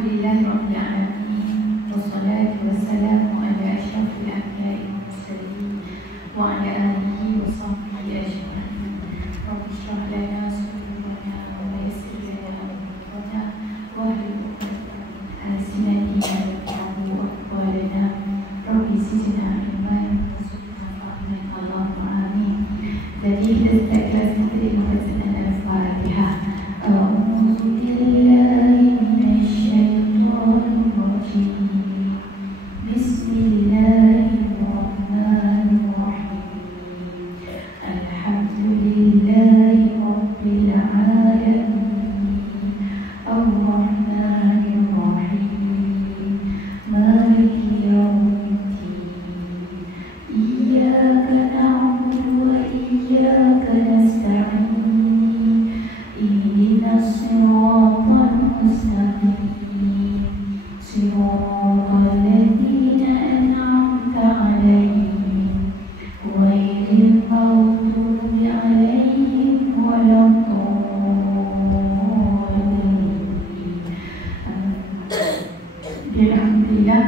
Alhamdulillahirabbil alamin. Wassalatu wassalamu ala asyrafil anbiya'i wal mursalin wa ala alihi wa sahbihi ajma'in. Rabbi shrah lana sadrana wa yassir lana amrana wahlul 'uqdatam min lisani yafqahu qawlana. Rabbi zidna ilman warzuqna fahman. Allahumma amin. Jadi kita start kelas kita dengan bacaan Al-Fatihah. A'udzu billahi minasyaitonir rajim. Bismillahirrahmanirrahim. Alhamdulillahi rabbil alamin. Ar-Rahmanir-Rahim. Maliki yaumiddin. Iyyaka na'budu wa iyyaka nasta'in. Ihdinas siratal mustaqim. Siratal ladzina an'amta 'alaihim ghairil maghdubi 'alaihim waladdallin. Alhamdulillah,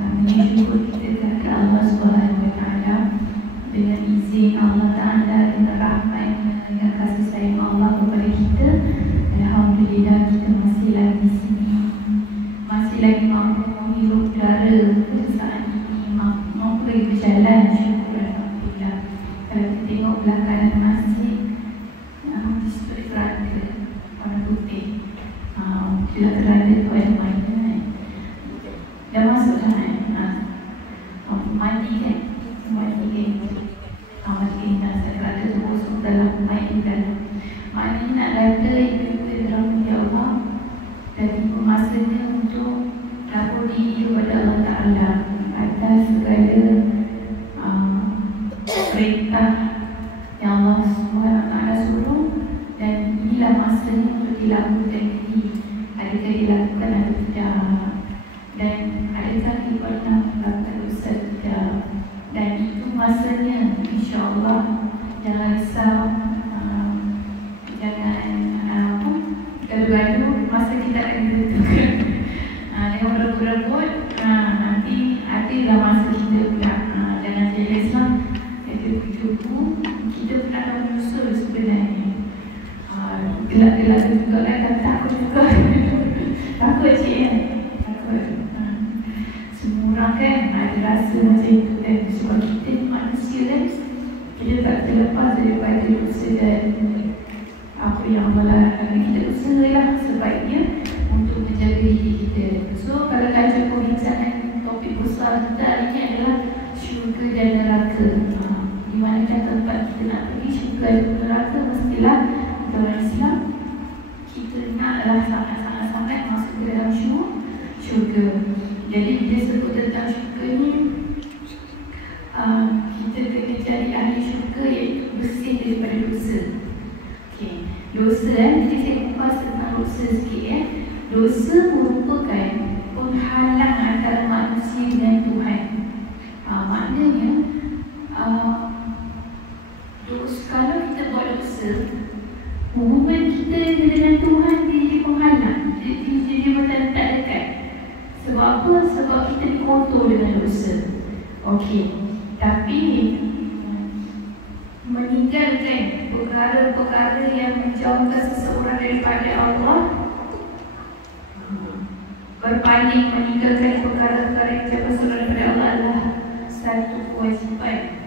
kami syukur kita kepada Allah Subhanahu wa taala. Dengan izin Allah Taala, dengan rahmat-Nya, dengan kasih sayang Allah kepada kita, alhamdulillah kita masih lagi di sini, masih lagi mampu menghirup udara pada saat ini, mampu lagi berjalan. Syukur alhamdulillah. Kalau kita tengok belah kanan masjid, di situ ada keranda warna putih. Kita keranda tu ada mainan. Dah masuk dah kan? Mandi kan? Mandi kan? Mandi kan? Saya kerana tu kosong dalam main kan? Maknanya nak rada ibu-ibu dalam ya Allah, dan masanya untuk lapor diri kepada Allah Ta'ala atas segala perintah yang Allah SWT suruh, dan inilah masanya untuk dilakukan diri. Adakah dilakukan atau tidak, dan adakah di pernah melakukan dosa tidak. Dan itu masanya, insyaAllah. Jangan risau, jangan gaduh-gaduh. Masa kita akan ditentukan dengan berebut-berebut, nanti adalah masa kita pula. Jangan jealous lah. Cukup kita pernah menyusul sebenarnya. Gelak-gelak juga kan, tapi takut juga. Takut cik kan? Takut. Semua orang kan ada rasa macam itu kan. Sebab kita ni manusia kan, kita tak terlepas daripada dosa dan apa yang Allah larangkan. Kita usahalah sebaiknya untuk menjaga diri kita. So kalau kajian perbincangan topik besar kita hari ini adalah syurga dan neraka. Di manakah tempat kita nak pergi, syurga dan neraka, mestilah kita orang Islam, kita naklah sangat-sangat masuk ke dalam syurga. Jadi bila sebut tentang syurga ni, kita kena cari ahli syurga iaitu bersih daripada dosa. Okay. Dosa jadi saya kupas tentang dosa sikit. Dosa merupakan penghalang antara manusia dengan Tuhan. Maknanya kalau kita buat dosa, hubungan kita dengan Tuhan jadi penghalang, jadi macam tak dekat. Sebab apa? Sebab kita dikotor dengan dosa. Okey. Tapi meninggalkan perkara-perkara yang menjauhkan seseorang daripada Allah, berpaling meninggalkan perkara-perkara yang menjauhkan seseorang daripada Allah adalah satu kewajipan.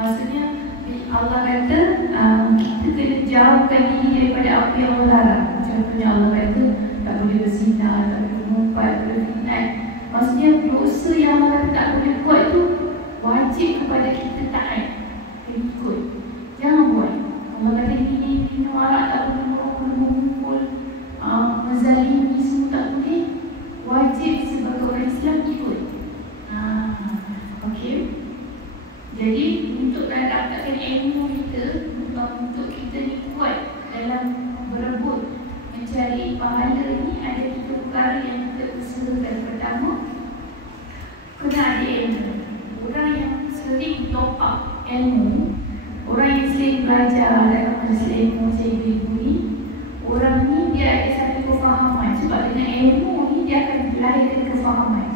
Maksudnya Allah kata kita kena jauhkan diri daripada apa yang Allah larang. Contohnya Allah kata tak boleh berzina, tak boleh mengumpat, tak boleh fitnah. Maksudnya dosa yang Allah kata tak boleh buat tu wajib kepada kita taat, kena ikut. Jangan buat. Allah kata ini minum arak tak boleh, merokok, mengumpul, menzalimi semua tak boleh. Wajib sebagai orang Islam ikut. Okey. Jadi untuk dapatkan ilmu kita, untuk kita ni kuat dalam berebut mencari pahala ni, ada 3 perkara yang kita usahakan. Pertama, kena ada ilmu. Orang yang sering top up ilmu, orang yang sering belajar dalam majlis ilmu macam ibu-ibu ni, orang ni dia ada satu ilmu ni dia akan lahirkan kefahaman.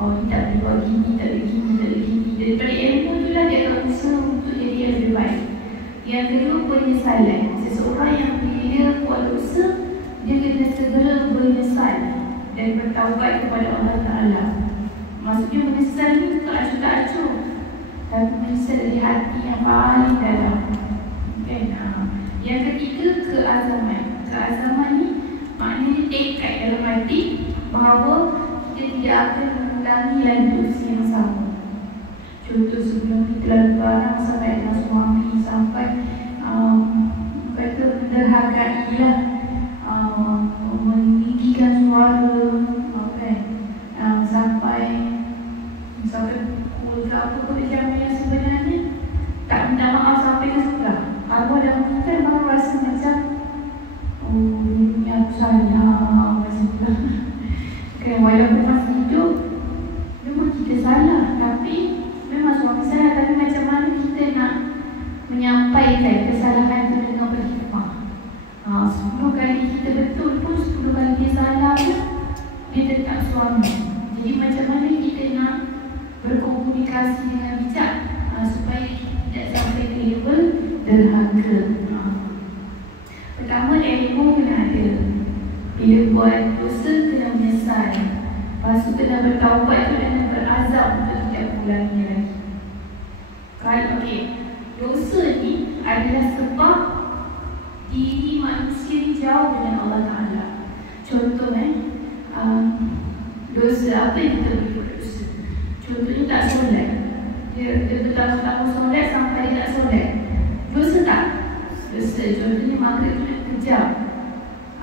Oh, ni tak boleh buat gini, tak boleh gini, tak boleh gini. Daripada ilmu tu lah dia akan usaha untuk jadi yang lebih baik. Yang kedua, penyesalan. Seseorang yang bila dia buat dosa, dia kena segera menyesal dan bertaubat kepada Allah Ta'ala. Maksudnya menyesal ni bukan acuh-acuh, tapi menyesal dari hati yang paling dalam. Okay? Yang ketiga, keazaman. Keazaman ni maknanya tekad dalam hati bahawa kita tidak akan mengulangi lagi dosa yang sama. Contoh, sebelum kita lalu barang sampai dengan suami, sampai kata menderhakai lah, meninggikan suara, sampai pukul ke apa pada jam yang sebenarnya tak minta maaf sampai ke sebelah. Arwah dah meninggal baru rasa macam ni aku salah macam tu. Okay, walaupun masih hidup memang kita salah, tapi memang suami salah, tapi macam mana kita nak menyampaikan kesalahan itu dengan berhikmah. 10 kali kita betul pun 10 kali dia salah pun dia tetap suami. Jadi macam mana kita nak berkomunikasi dengan bijak supaya kita tidak sampai ke level derhaka. Pertama, ilmu kena ada. Bila buat dosa kena menyesal. Lepas tu kena bertaubat tu dengan berazam untuk tidak mengulangi lagi. Kalau dosa ni adalah sebab diri manusia jauh dengan Allah Ta'ala. Contoh dosa apa yang kita boleh buat dosa? Contohnya tak solat. Dia bertahun-tahun solat sampai dia tak solat. Dosa tak? Dosa. Contohnya maghrib tu nak kejap.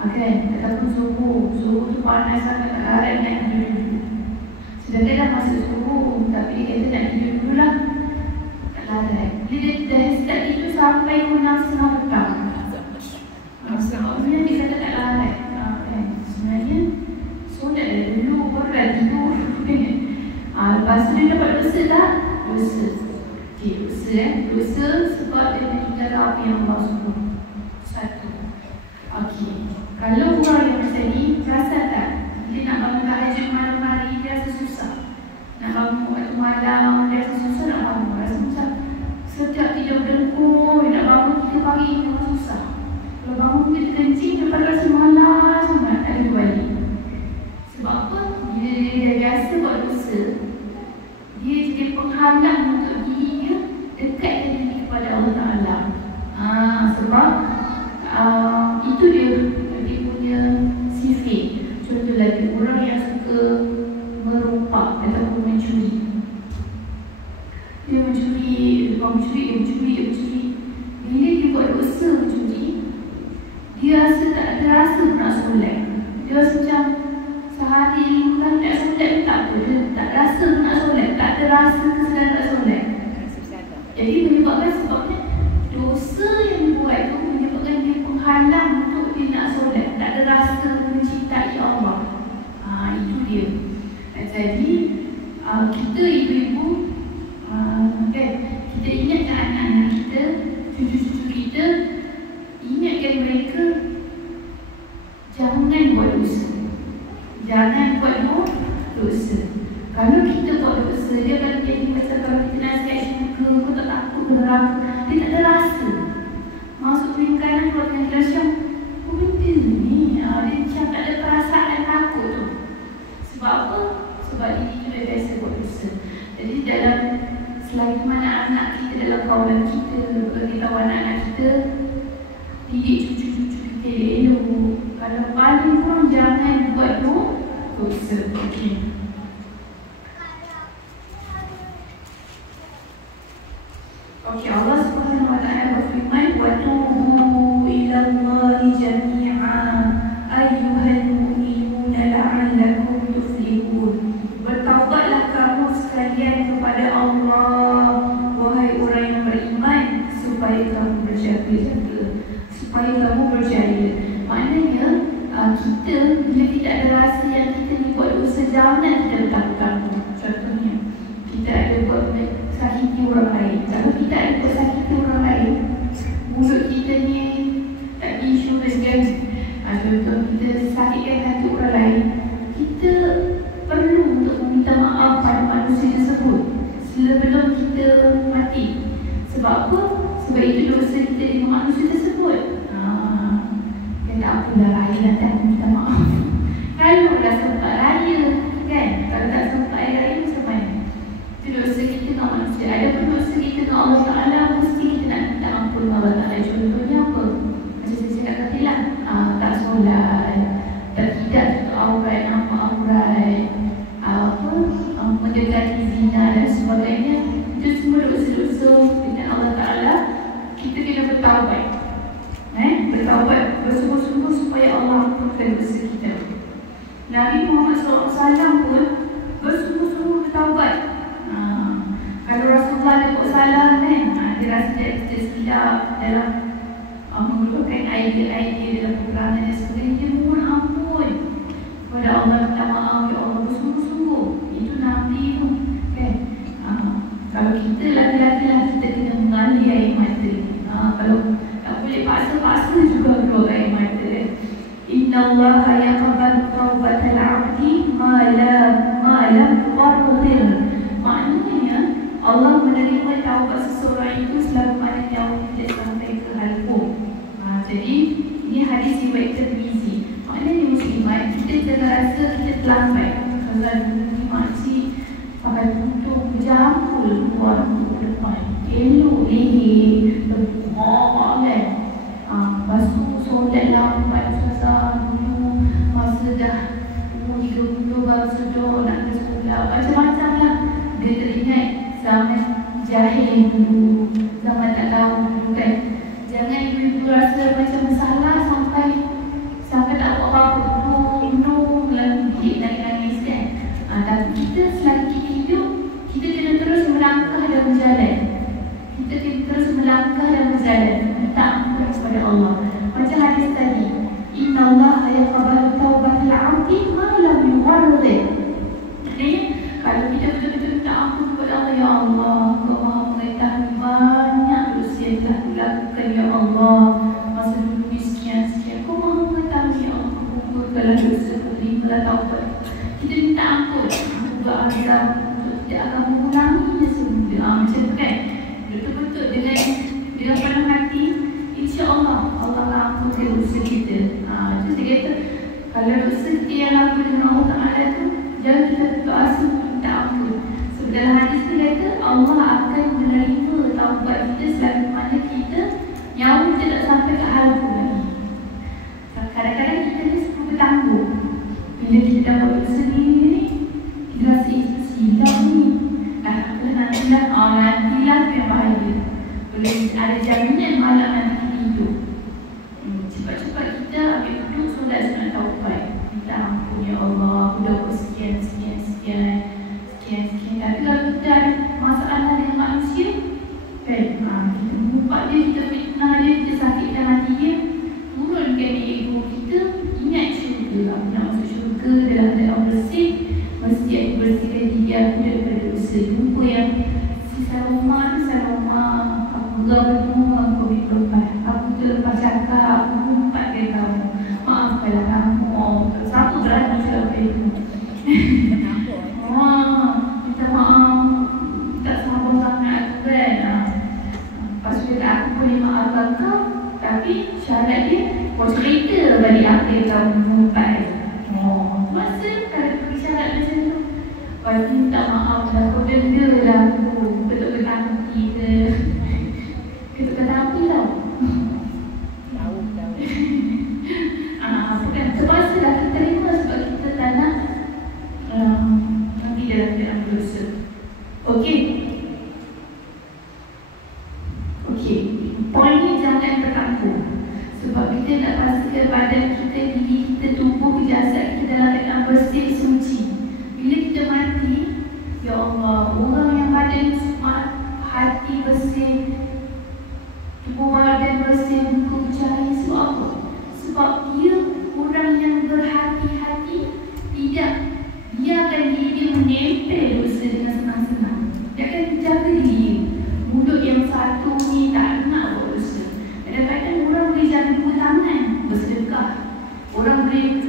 Kan? Ataupun subuh tu panas sangat, tak larat nak tidur dulu. Sedangkan dah masuk subuh, tapi dia kata nak tidur dulu lah, tak larat. Bila dia dah start tidur sampai pukul 6.30 petang, sebenarnya dia kata tak larat. Kan? Sebenarnya solat dah dulu, baru dah tidur. Lepas tu dia dapat dosa tak? Dosa. Dosa sebab dia meninggal apa yang Allah suruh. Satu. Kalau orang yang macam ni, rasa tak? Dia nak bangun tahajud malam hari, dia rasa susah. Nak bangun waktu malam, dia rasa susah nak bangun. Rasa macam setiap tidur dengkur, nak bangun 3 pagi, memang susah. Kalau bangun dia terkencing, lepas rasa malas sangat, tak boleh balik. Sebab apa? Bila dia biasa buat dosa, dia jadi penghalang untuk diri dia dekatkan diri kepada Allah Ta'ala. Sebab itu dia punya sifat. Contoh lagi, orang yang suka merompak ataupun mencuri. Dia mencuri. Bila dia buat dosa mencuri, dia rasa tak ada rasa nak solat. Dia rasa macam sehari 5 kali nak solat pun tak apa. Dia tak rasa nak solat, tak ada rasa kesedaran nak solat. Jadi menyebabkan sebabnya dosa yang dibuat itu menyebabkan dia penghalang untuk dia nak solat. Tak ada rasa mencintai Allah. Itu dia. Jadi kita ibu-ibu, kita ingatkan anak-anak kita, cucu-cucu kita, ingatkan mereka jangan buat dosa. Jangan buat dosa. Kalau kita buat dosa, dia akan jadi macam kalau kita nasihat syurga, kau tak takut ke neraka, dia tak ada rasa. Masuk lingkaran keluar dengan Syam, apa benda ni? Dia macam tak ada perasaan takut tu. Sebab apa? Sebab diri kita dah biasa buat dosa. Jadi dalam selagi mana anak kita, dalam kawalan kita, beritahu anak-anak kita, didik cucu-cucu kita elok. Kalau paling pun jangan buat dosa. Allah Subhanahu wa ta'ala berfirman, wa tubu ila Allahi jami'a ayyuhal mu'minuna la'allakum tuflihun. Bertaubatlah kamu sekalian kepada Allah, wahai orang yang beriman, supaya kamu berjaga-jaga, supaya kamu berjaya. Maknanya kita bila tidak ada rasa yang kita ni buat dosa, jangan kita takut-takut. Contohnya kita ada buat sakiti orang lain. Kalau kita ada buat sakiti orang lain, mulut kita ni tak diinsurans kan. Contoh kita sakitkan hati orang lain, kita perlu untuk meminta maaf pada manusia tersebut sebelum kita mati. Sebab apa? Sebab itu dosa kita dengan manusia tersebut. Kata apalah raya nanti aku minta maaf. Kalau dah sempat raya kan, kalau tak sempat raya macam mana? Itu dosa kita dengan manusia. Ada pun dosa kita dengan Allah Ta'ala, mesti kita nak minta ampun dengan Allah Ta'ala. Contohnya apa? Macam saya cakap tadi lah, tak solat, tak tidak tutup aurat, nampak aurat, mendekati zina dan sebagainya. Itu semua dosa-dosa dengan Allah Ta'ala. Kita kena bertaubat, bertaubat bersungguh-sungguh supaya Allah ampunkan dosa kita. Nabi Muhammad SAW pun bersungguh-sungguh bertaubat. Kalau Rasulullah ada buat salah kan, dia rasa dia silap dalam menggunakan idea-idea dalam peperangan dan sebagainya, dia mohon ampun kepada Allah, minta maaf, ya Allah, bersungguh-sungguh. Itu Nabi pun kan. Kalau kita laki-laki lah, kita kena mengalir air mata. Kalau tak boleh paksa-paksa juga keluar air mata kan. Inna Allah yaqbalu taubatal 'abdi ma lam yuqarrir. Maknanya Allah menerima taubat seseorang itu selama mana jauh tidak sampai ke halqum. Jadi ini hadis riwayat Tirmizi. Maknanya muslimat, kita jangan rasa kita terlambat. Kalau dulu makcik pakai tutup berjambul keluar ke depan, elok leher berbuah kan. Lepas tu solat lambat susah. Dulu masa dah umur 30 baru sedar nak ke sekolah, macam-macam lah. Dia teringat zaman jahil dulu, zaman tak tahu dulu kan. Jangan ibu-ibu rasa macam salah sampai tak buat apa-apa, penuh lalu bilik nangis kan. Tapi kita selagi kita hidup, kita kena terus melangkah dan berjalan. Kita kena terus melangkah dan berjalan, minta ampun kepada Allah. Macam hadis tadi, Inna Allah yaqbalu taubatal 'abdi ma lam yuqarrir. Maksudnya kalau kita betul-betul minta ampun kepada Allah, ya Allah, Kau Maha mengetahui banyak dosa yang telah kulakukan, ya Allah. Masa dulu sekian-sekian, Kau Maha mengetahui, ya Allah. Kalau dosa kau terimalah taubat. Kita minta ampun, berazam untuk tidak akan mengulanginya semula. Macam tu kan. Betul-betul dengan penuh hati, insya-Allah Allah akan ampunkan dosa kita. Itu saya kata, kalau dosa kita yang laku dengan Allah Ta'ala tu, jangan kita putus asa minta ampun. Sebab dalam hadis ni kata Allah akan menerima taubat kita selagi mana kita nyawa kita tak sampai ke halqum lagi. Kadang-kadang kita ni suka bertangguh. Bila kita dah buat dosa ni, kita rasa silap ni. Nantilah tu yang bahaya. Boleh ada jaminan malam nanti kita hidup. Cepat-cepat kita ambil duduk solat sunat taubat. Minta ampun, ya Allah, aku dah buat sekian. Tapi kalau kita ada masalah dengan manusia kan, kita mengumpat dia, kita fitnah dia, kita sakitkan hati dia, turunkan ego kita. Ingat syurga, aku nak masuk syurga dalam keadaan bersih. Mesti aku bersihkan diri aku daripada dosa. Jumpa yang si Salomah tu, aku gabung aku perempuan.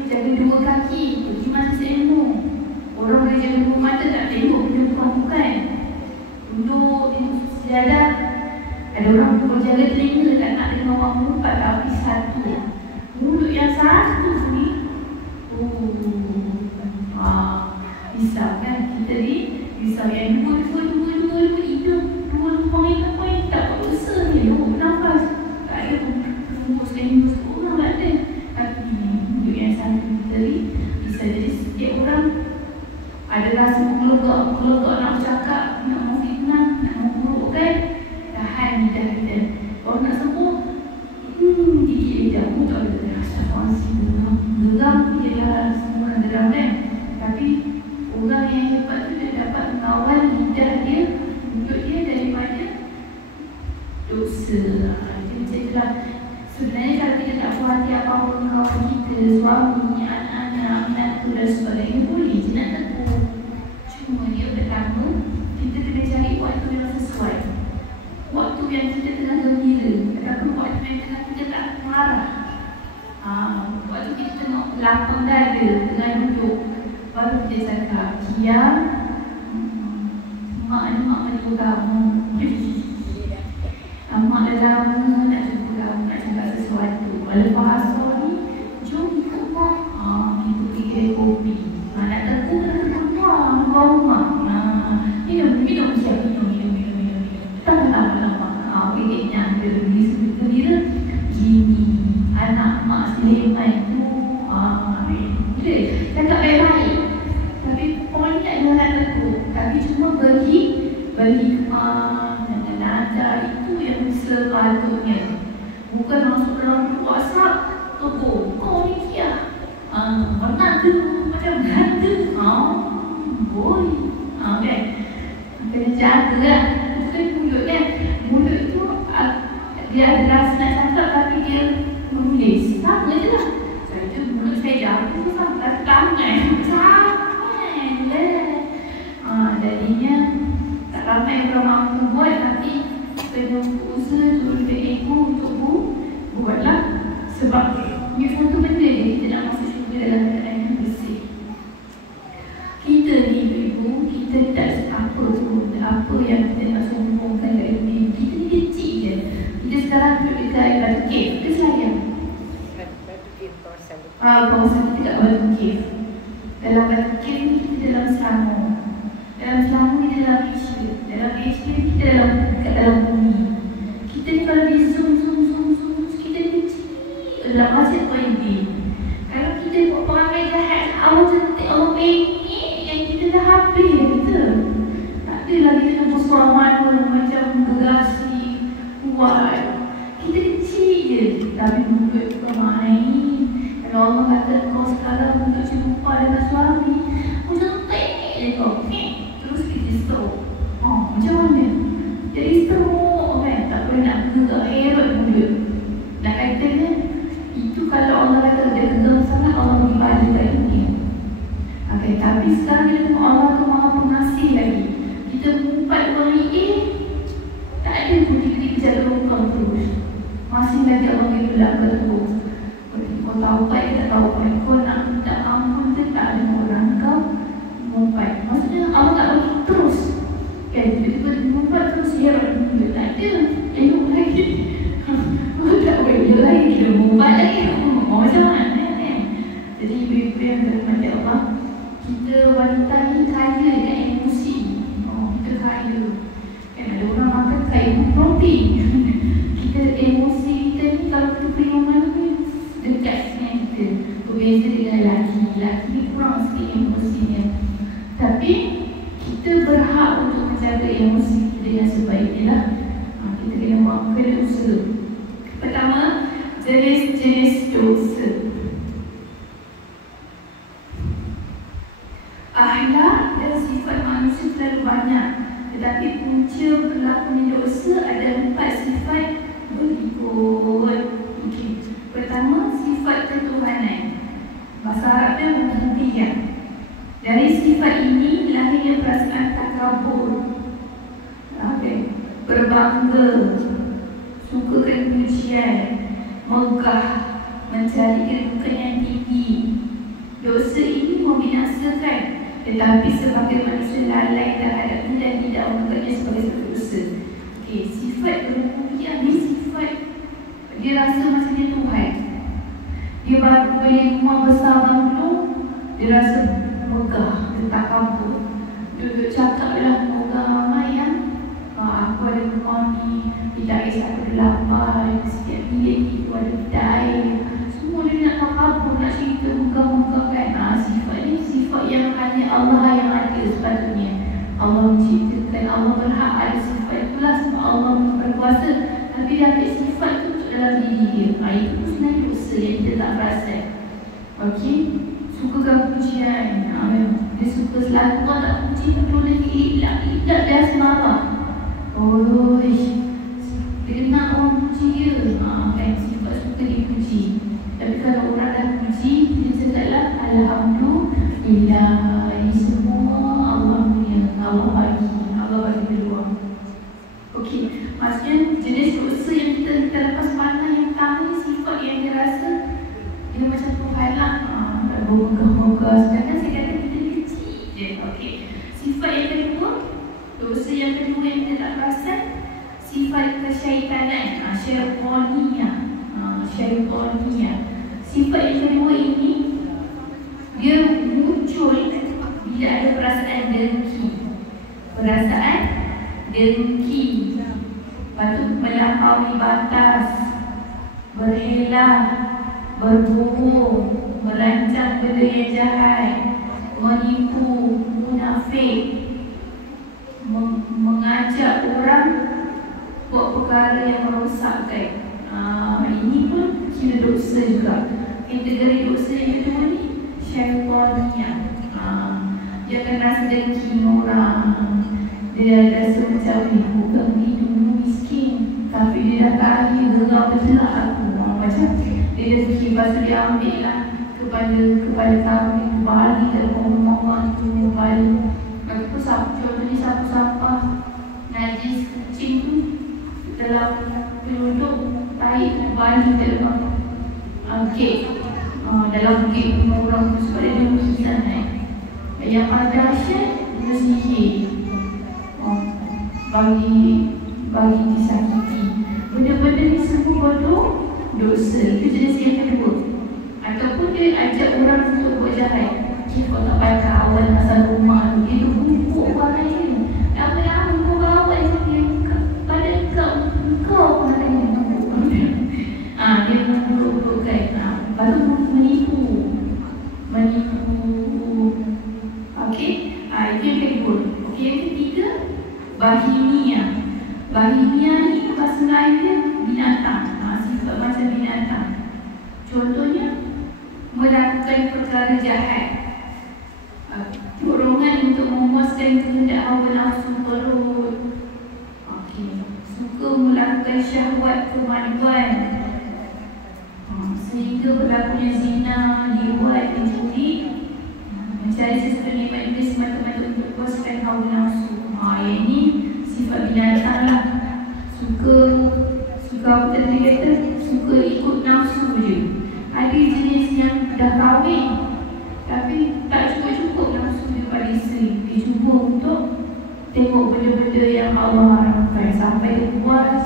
jaga dua kaki, pergi majlis ilmu. Orang boleh jaga dua mata, tak tengok benda bukan. Duduk tengok sejadah. Ada orang boleh jaga telinga, tak nak dengar orang mengumpat, tapi satu mulut yang satu ni, risau kan? Kita ni risau yang dua hidung, dua lubang yang apa tak berusaha ni, lubang nafas. Tak ada hembuskan orang tak ada. Tapi mulut yang satu kita ni bisa jadi setiap orang ada rasa mengelegak nak bercakap, nak memfitnah, nak memburuk kan? Tahan lidah kita. Kalau nak sembuh, gigit lidah pun tak ada rasa fasi geram, ialah semua orang geram kan? Tapi orang yang hebat tu dia dapat mengawal lidah dia, mulut dia daripada dosa. Dia macam itulah. Sebenarnya kalau kita tak puas hati apa-apa kawan kita, suami, anak-anak, menantu dan sebagainya, boleh je nak tegur. Cuma dia pertama, kita kena cari waktu yang sesuai. Waktu yang kita tengah gembira, ataupun waktu yang tengah kita tak marah. Waktu kita tengok lapang dada, tengah duduk, baru kita cakap, Kia, mak ni mak menjumpa kamu. Mak dah lama nak jumpa kamu, nak cakap sesuatu. Kalau bahasa ni, jom ikut mak. Kita pergi kedai kopi. Nak tegur, nak tegur mak, mak. Minum siap, minum. Tak lama-lama. Pediknya ada gembira. Gini, anak mak Sulaiman tu. Dia cakap baik-baik. Tapi poinnya dia nak tegur. Tapi cuma bagi kemas dengan nada itu yang sepatutnya. Bukan masuk dalam WhatsApp tegur. Kau ni Kia. Menantu macam menantu. Boy. Okay. Kena jaga lah. Bukan mulut kan. Mulut tu dia ada rasa nak cakap tapi dia menulis. Sama je lah. Saya tu mulut saya jaga tu sampai tangan. Jangan lah. Jadinya tak ramai orang mampu buat, tapi kena usaha turun ke ego untuk buatlah. Sebab ni satu benda ni kita nak masuk syurga dalam keadaan yang bersih. Kita ni ibu-ibu, kita tak apa tu, apa yang kita nak sombongkan dari dunia. Kita ni kecil je. Kita sekarang duduk dekat Batu Cave, kita sayang. Batu Cave kawasan. Kawasan kita kat Batu Cave. Dalam Batu Cave ni kita dalam Selangor. Dalam Selangor kita dalam Asia. Dalam Asia kita dekat dalam bumi. Kita ni kalau di zoom, kita ni kecil. Dalam masjid Taibin. Kalau kita buat perangai jahat, Allah cantik, Allah pengek, yang kita dah habis kita. Tak adalah kita nak bersuara mana macam gerasi, kuat. Kita kecil je. Tapi mulut kau main. Kalau Allah kata kau sekarang untuk jumpa dengan suami, kau cantik je kau. Terus kita stop. Macam mana? Jadi stop kan? Tak boleh nak gerak herot mulut. Nak kata kan? Itu kalau Allah kata dia gerak sangat, Allah bagi pahala kat dunia. Okay, tapi sekarang kita tengok Allah tu maha pengasih lagi. Kita mengumpat orang ni, tak ada pun tiba-tiba jaga longkang terus. Masih lagi Allah bagi belakang terus. Kau tahu baik, tak tahu baik. Kau nak minta ampun tu tak ada orang kau mengumpat. Maksudnya Allah tak bagi terus. Kan, tiba-tiba mengumpat terus herot mulut. Tak ada. Elok lagi. Kau tak boleh lagi. Kita mengumpat lagi. Macam mana kan? Jadi ibu-ibu yang berhormat Allah, kita wanita ni kaya dengan emosi. Kita kaya. Kan ada orang makan kaya protein. Kita emosi kita ni kalau kita pergi rumah ni dekat dengan kita. Berbeza dengan lelaki. Lelaki ni kurang sikit emosinya. Tapi kita berhak untuk menjaga emosi kita dengan sebaiknya lah. Kita kena usaha. Pertama, jenis-jenis dosa. Akhlak dan sifat manusia terlalu banyak, tetapi punca berlakunya dosa ada 4 sifat berikut. Pertama, sifat ketuhanan. Bahasa Arabnya menghentikan. Dari sifat ini lahirnya perasaan takabur, berbangga, suka kepujian, megah, mencari kedudukan yang tinggi, tetapi sebagai manusia lalai terhadapnya dan tidak menganggapnya sebagai satu dosa. Okey, sifat rububiyah ni sifat dia rasa macam dia Tuhan. Dia baru beli rumah besar dahulu, dia rasa megah, dia tak kabur. Duduk cakap lah orang ramai yang aku ada rumah ni, tidak kisah aku ada lapar, setiap bilik itu ada pita air. Semua dia nak kabur, nak cerita megah-megah kan. Sifat ni sifat yang hanya Allah yang ada sepatutnya. Allah menciptakan, Allah berhak ada sifat itulah sebab Allah berkuasa. Tapi dia ambil sifat tu dalam diri dia. Itu sebenarnya dosa yang kita tak perasan. Okey, sukakan pujian. Dia suka selalu kau tak puji, tapi lagi ilah dia semarah. Dia nak orang puji dia. Kan sifat suka dipuji. Tapi kalau orang dah puji, dia cakaplah alhamdulillah, ini semua Allah punya, Allah bagi peluang. Okey, maksudnya jenis dosa yang kita lepas pandang yang pertama ni sifat yang dia rasa dia macam Tuhan lah. Moga-moga. Sedangkan saya kata kita ni kecil je. Okey, sifat yang kedua, dosa yang kedua yang kita tak perasan, sifat kesyaitanan, syaitaniyah. Sifat yang kedua ini dia muncul bila ada perasaan dengki. Lepas tu melampaui batas, berhela, berbohong, merancang benda yang jahat, menipu, munafik, mengajak orang buat perkara yang merosakkan. Ini pun kira dosa juga. Kategori dosa yang kedua ni syaitaniyah. Dia akan rasa dengki dengan orang. Dia rasa macam bukan ni dulu miskin, tapi dia dah kaya, geram betul aku. Macam dia dah fikir, lepas tu dia ambil lah kepada kami, balik dalam rumah tu, balik. Aku contoh ni sapu sampah najis kucing tu dalam peluduk tahi balik dalam gate, dalam gate rumah orang tu sebab dia dengki sangat. Yang paling dahsyat dia sihir, bagi disakiti. Benda-benda ni semua bodoh, dosa. Itu jenis yang kedua. Ataupun dia ajak orang untuk buat jahat. Kau tak payah kawan masa rumah tu, dia tu bumbuk orang lain. Lama-lama kau bawa dia pada kau orang lain. Dia memburuk-burukkan. Lepas tu menipu. Okey, itu yang kedua. Okey, yang ketiga, bahimiyah. Bahimiyah ni bahasa Melayu dia binatang. Sifat macam binatang. Contohnya, melakukan perkara jahat, dorongan untuk memuaskan kehendak hawa nafsu perut. Suka melakukan syahwat kemaluan, sehingga berlakunya zina, liwat, mencuri, mencari sesuatu nikmat dunia semata-mata untuk puaskan hawa nafsu. Yang ni sifat binatang lah. Suka apa tadi kata, suka ikut nafsu je. Ada jenis yang dah kahwin tapi tak cukup-cukup nafsu dia pada isteri. Dia cuba untuk tengok benda-benda yang Allah haramkan sampai dia puas.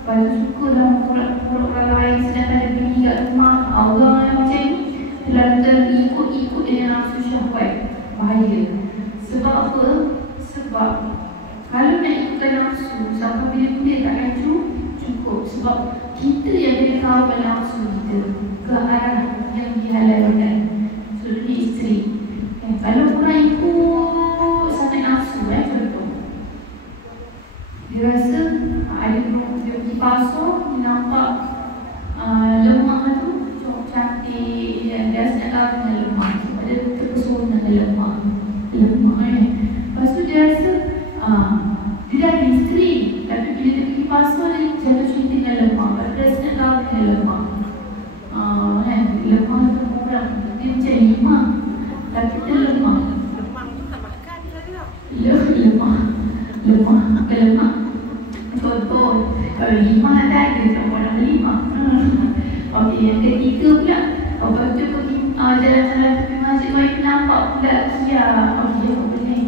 Lepas tu suka lah mengurut orang lain sedangkan ada bini kat rumah. Orang yang macam ni terlalu ikut dengan nafsu syahwat. Bahaya. Sebab apa? Sebab kalau nak ikutkan nafsu sampai bila-bila takkan cukup. Sebab kita yang kena kawal nafsu kita ke arah yang dihalalkan. Contohnya isteri. Kalau orang ikut sangat nafsu, contoh dia rasa ada dia pergi pasar, dia nampak lemah tu cantik, dia rasa nak kahwin dengan lemah sebab dia terpesona dengan lemah. Lepas tu dia rasa dia dah ada isteri, tapi bila dia pergi pasar dia jatuh cinta dengan lemah. Lepas dia rasa nak kahwin dengan lemah. Lemah tu orang dia macam limah, tapi dia lemah. Lemah tu tak makan juga. Lemah contoh, kalau limah tak ada, tak orang limah. Okey, yang ketiga pula, lepas tu pergi jalan-jalan pergi masjid bagi nampak pula Kia. Oh dia pun boleh.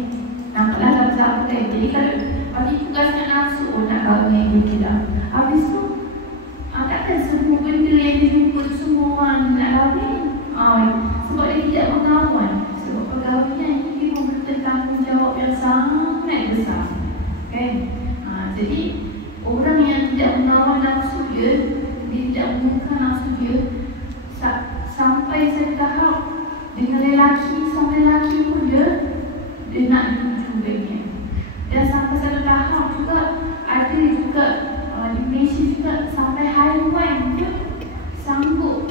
Nampaklah tak sampai. Jadi kalau bagi tugas nak nafsu, nak kahwin dia tidak. Habis tu takkan semua benda yang dia jumpa tu semua orang nak kahwin. Sebab dia tidak mengawal. Sebab perkahwinan ini memerlukan tanggungjawab yang sangat besar. Kan? Jadi orang yang tidak mengawal nafsu dia tidak menggunakan nafsu dia sampai satu tahap dengan lelaki, sampai lelaki pun dia nak tuju dia. Dan sampai satu tahap juga ada juga di Malaysia juga sampai haiwan pun sanggup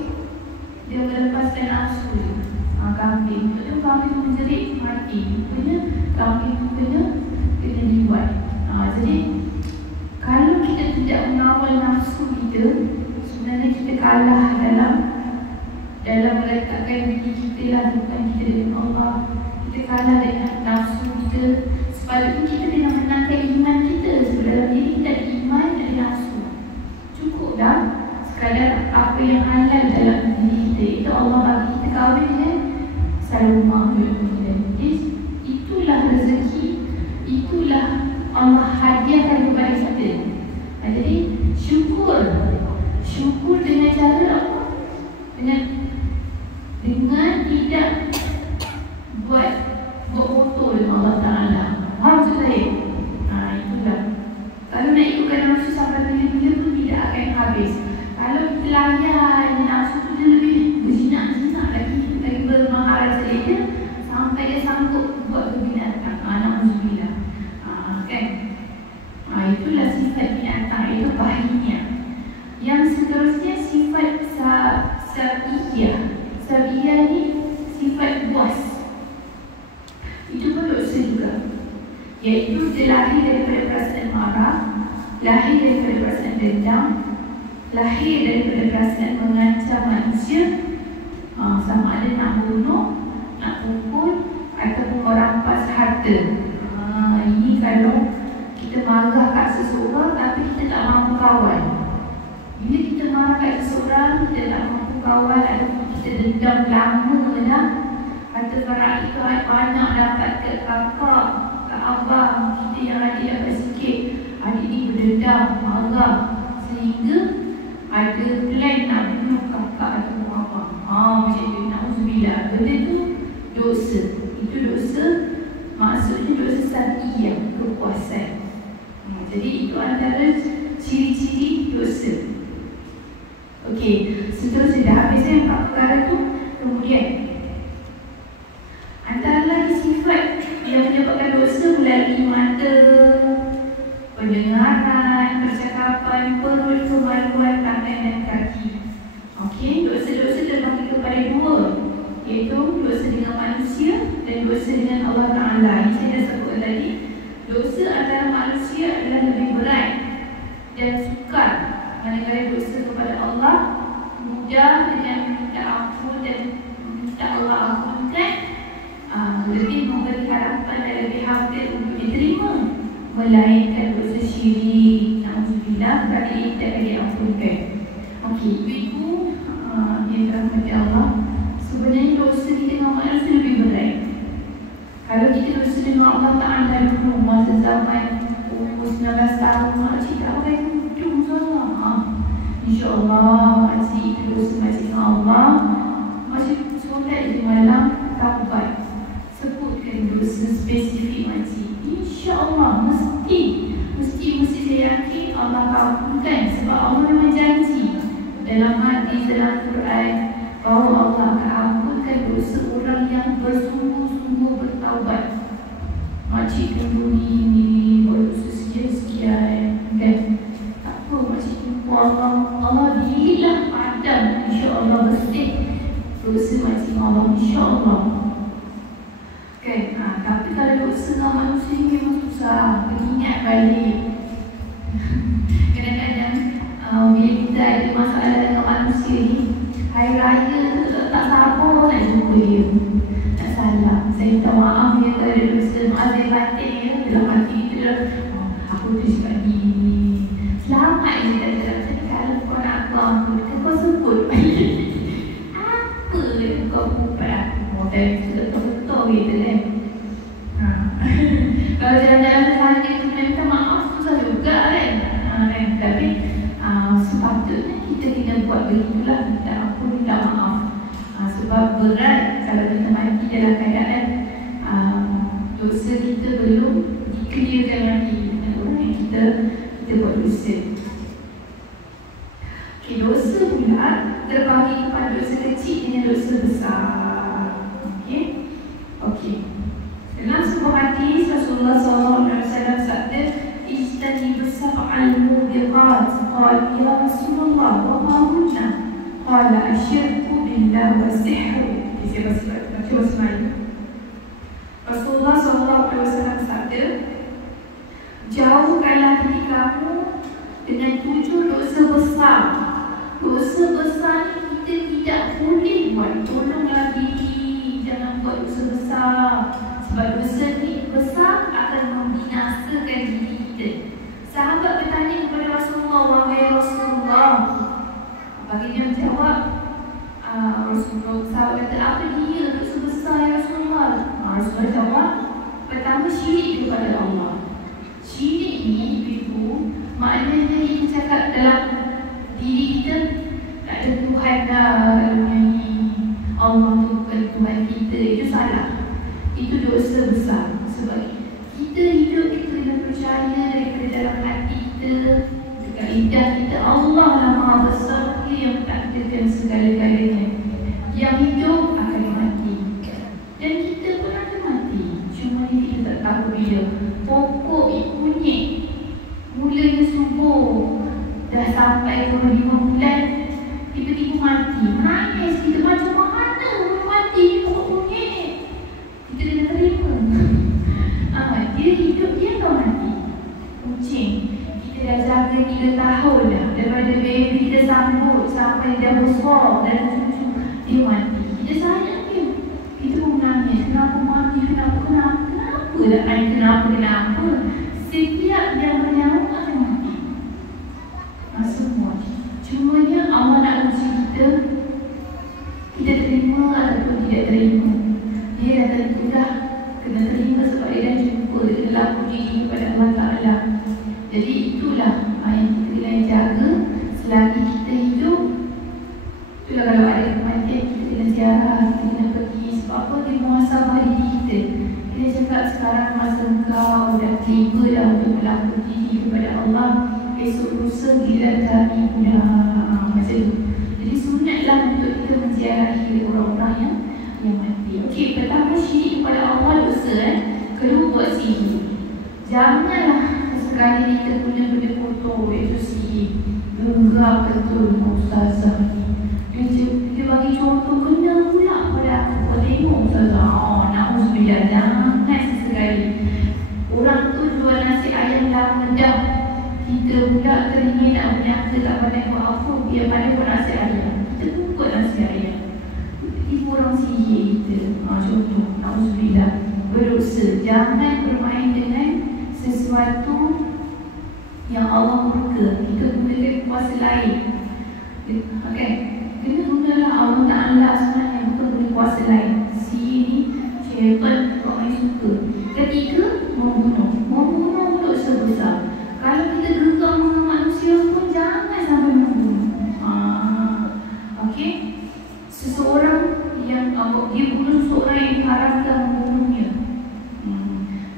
dia melepaskan nafsu dia. Kambing tu kambing menjerit mati, rupanya kambing tu kena dibuat. Jadi kalau kita tidak mengawal nafsu kita, sebenarnya kita kalah dalam meletakkan diri kita lah, bukan kita dengan Allah. Kita kalah dengan nafsu kita. Sepatutnya kita dengan menangkan iman kita. Sebenarnya diri kita ada iman, ada nafsu. Cukup dah sekadar apa yang halal dalam diri kita. Itu Allah bagi kita kahwin dengan Salomah dan itulah rezeki, itulah Allah hadiahkan kepada kita. Jadi syukur dengan cara apa? Dengan tidak buat kotor dengan Allah Ta'ala. Maksud saya? Itulah. Kalau nak ikutkan nafsu sampai bila-bila pun tidak akan habis. Kalau kita layan nafsu tu dia lebih berjinak-jinak lagi bermaharat saja sampai dia sanggup buat binatang. Alhamdulillah. Kan? Itulah sifat binatang, itu bahaginya. Yang seterusnya sifat sabiyah. Sabiyah ni sifat puas. Itu pun dosa juga. Iaitu dia lahir daripada perasaan marah, lahir daripada perasaan dendam, lahir daripada perasaan mengancam manusia, sama ada nak bunuh, nak pukul ataupun merampas harta. Ini kalau kita marah kat seseorang tapi kita tak mampu kawal. Bila kita marah kat seseorang, kita tak mampu kawal ataupun kita dendam lama dah, harta faraid itu banyak dapat ke kakak, ke abang kita yang adik dapat sikit, adik ni berdendam, marah sehingga ada plan nak bunuh kakak ataupun abang. Macam tu, na'udzubillah. Benda tu dosa. Itu dosa, maksudnya dosa sabiyah, kepuasan. Jadi itu antara ciri-ciri dosa. Okey, seterusnya dah habis yang 4 perkara tu. Kemudian antara lagi sifat yang menyebabkan dosa melalui mata, pendengaran, percakapan, perut, kemaluan, tangan dan kaki. Okey, dosa-dosa terbagi kepada 2, iaitu dosa dengan manusia dan dosa dengan Allah Ta'ala. Ini saya dah sebut tadi. Dosa antara manusia adalah lebih berat dan sukar, manakala dosa kepada Allah mudah dengan minta ampun dan minta Allah ampunkan, lebih memberi harapan dan lebih hampir untuk diterima, melainkan dosa syirik. Na'udzubillah, kerana ini tidak diampunkan. Okey, ibu yang dirahmati Allah, sebenarnya dosa kita dengan manusia lebih berat. Kalau kita dosa dengan Allah Ta'ala dulu masa zaman umur 19 tahun, makcik tak pakai tudung salah. InsyaAllah makcik itu dosa makcik dengan Allah. Makcik solat je malam, taubat, sebutkan dosa spesifik makcik. InsyaAllah mesti saya yakin Allah ampunkan. Sebab Allah memang janji dalam hadis dalam Quran bahawa Allah akan ampunkan dosa orang yang bersungguh-sungguh bertaubat. Makcik dulu ni dosa sekian-sekian, kan? Tak apa, makcik jumpa Allah dirilah padam, insya-Allah bersih dosa makcik Allah, insya-Allah. Kan? Tapi kalau dosa dengan manusia ni memang susah, kena ingat balik. Kadang-kadang bila kita ada masalah dengan manusia ni, hari raya tak sabar nak jumpa dia, nak salam, saya minta maaf ya kalau ada dosa, maaf saya batin ya, dalam hati kita aku tu cakap ni selamat je tak cakap. Kalau kau nak aku ampun, kau sebut apa yang kau buat aku, dan sudah tahu berat kalau kita mati dalam keadaan dosa kita belum di-clearkan lagi dengan orang yang kita buat dosa. Okay, dosa pula terbagi kepada dosa kecil dengan dosa besar. Okey. Dalam sebuah hadis Rasulullah SAW sabda, "Ijtanibus sab'al mubiqat." Qala ya Rasulullah, wa ma hunna? Qala asyirku billah wa sihru. Baca Melayu. Rasulullah SAW sabda, jauhkanlah diri kamu dengan 7 dosa besar. Dosa besar ni kita tidak boleh buat. Tolonglah diri, jangan buat dosa besar. Sebab dosa ni besar akan membinasakan diri kita. Sahabat bertanya kepada Rasulullah, wahai Rasulullah, baginda menjawab, Rasulullah, sahabat kata, apa dia dosa besar ya Rasulullah? Rasulullah jawab, pertama syirik kepada Allah. Syirik ni itu maknanya kita cakap dalam diri kita tak ada Tuhan dah kalau ni Allah tu bukan Tuhan kita. Itu salah. Itu dosa besar. Sebab kita hidup, kita kena percaya daripada dalam hati kita, dekat lidah kita, Allah lah Maha Besar, Dia yang takdirkan segala-galanya. Yang hidup akan mati, dan kita pun akan mati. Cuma ni kita tak tahu bila. Pokok kunyit mulanya subur, dah sampai ke 5 bulan, tiba-tiba mati. Menangis kita macam mana mati pokok kunyit. Kita kena terima. Dia hidup, dia tak mati. Kucing, kita dah jaga 3 tahun dah, daripada baby kita sambut sampai dia besar dan cucu, dia mati. Kita sayang dia, kita pun menangis. Kenapa mati? Kenapa tak main kenapa? Setiap dia bernyawa akan mati. Semua. Cumanya Allah nak uji kita, kita terima ataupun tidak terima. Dia dah tentu dah kena terima sebab dia dah jumpa, dia dah laku diri kepada Allah Ta'ala. Jadi itulah yang kita kena jaga selagi kita hidup. Itulah kalau ada kematian, kita kena ziarah, kita kena pergi. Sebab apa? Dia muhasabah diri kita. Dia cakap sekarang masa engkau dah tiba dah untuk melakukan diri kepada Allah, esok lusa giliran kami pula. Macam tu. Jadi sunatlah untuk kita menziarahi orang-orang yang mati. Okey, pertama syirik kepada Allah dosa. Kedua buat sihir. Janganlah sekali kita guna benda kotor, iaitu sihir. Geram betul Ustazah ni. Dia bagi contoh kena pula pada aku. Kau tengok Ustazah, na'udzubillah, jangan sesekali. Orang tu jual nasi ayam lama dah, kita pula teringin nak menyangka tak pandai buat apa, biar pandai buat nasi ayam. Kita pun buat nasi ayam. Tiba orang sihir kita. Contoh, na'udzubillah, berdosa. Jangan bermain dengan sesuatu yang Allah murka. Kita gunakan kuasa lain. Okay, kena gunalah Allah Ta'ala sebenarnya, bukan guna kuasa lain. Sihir ni syaitan orang yang suka. Ketiga, membunuh dosa besar. Kalau kita geram dengan manusia pun jangan sampai membunuh. Okey, seseorang yang dia bunuh seseorang yang diharamkan membunuhnya.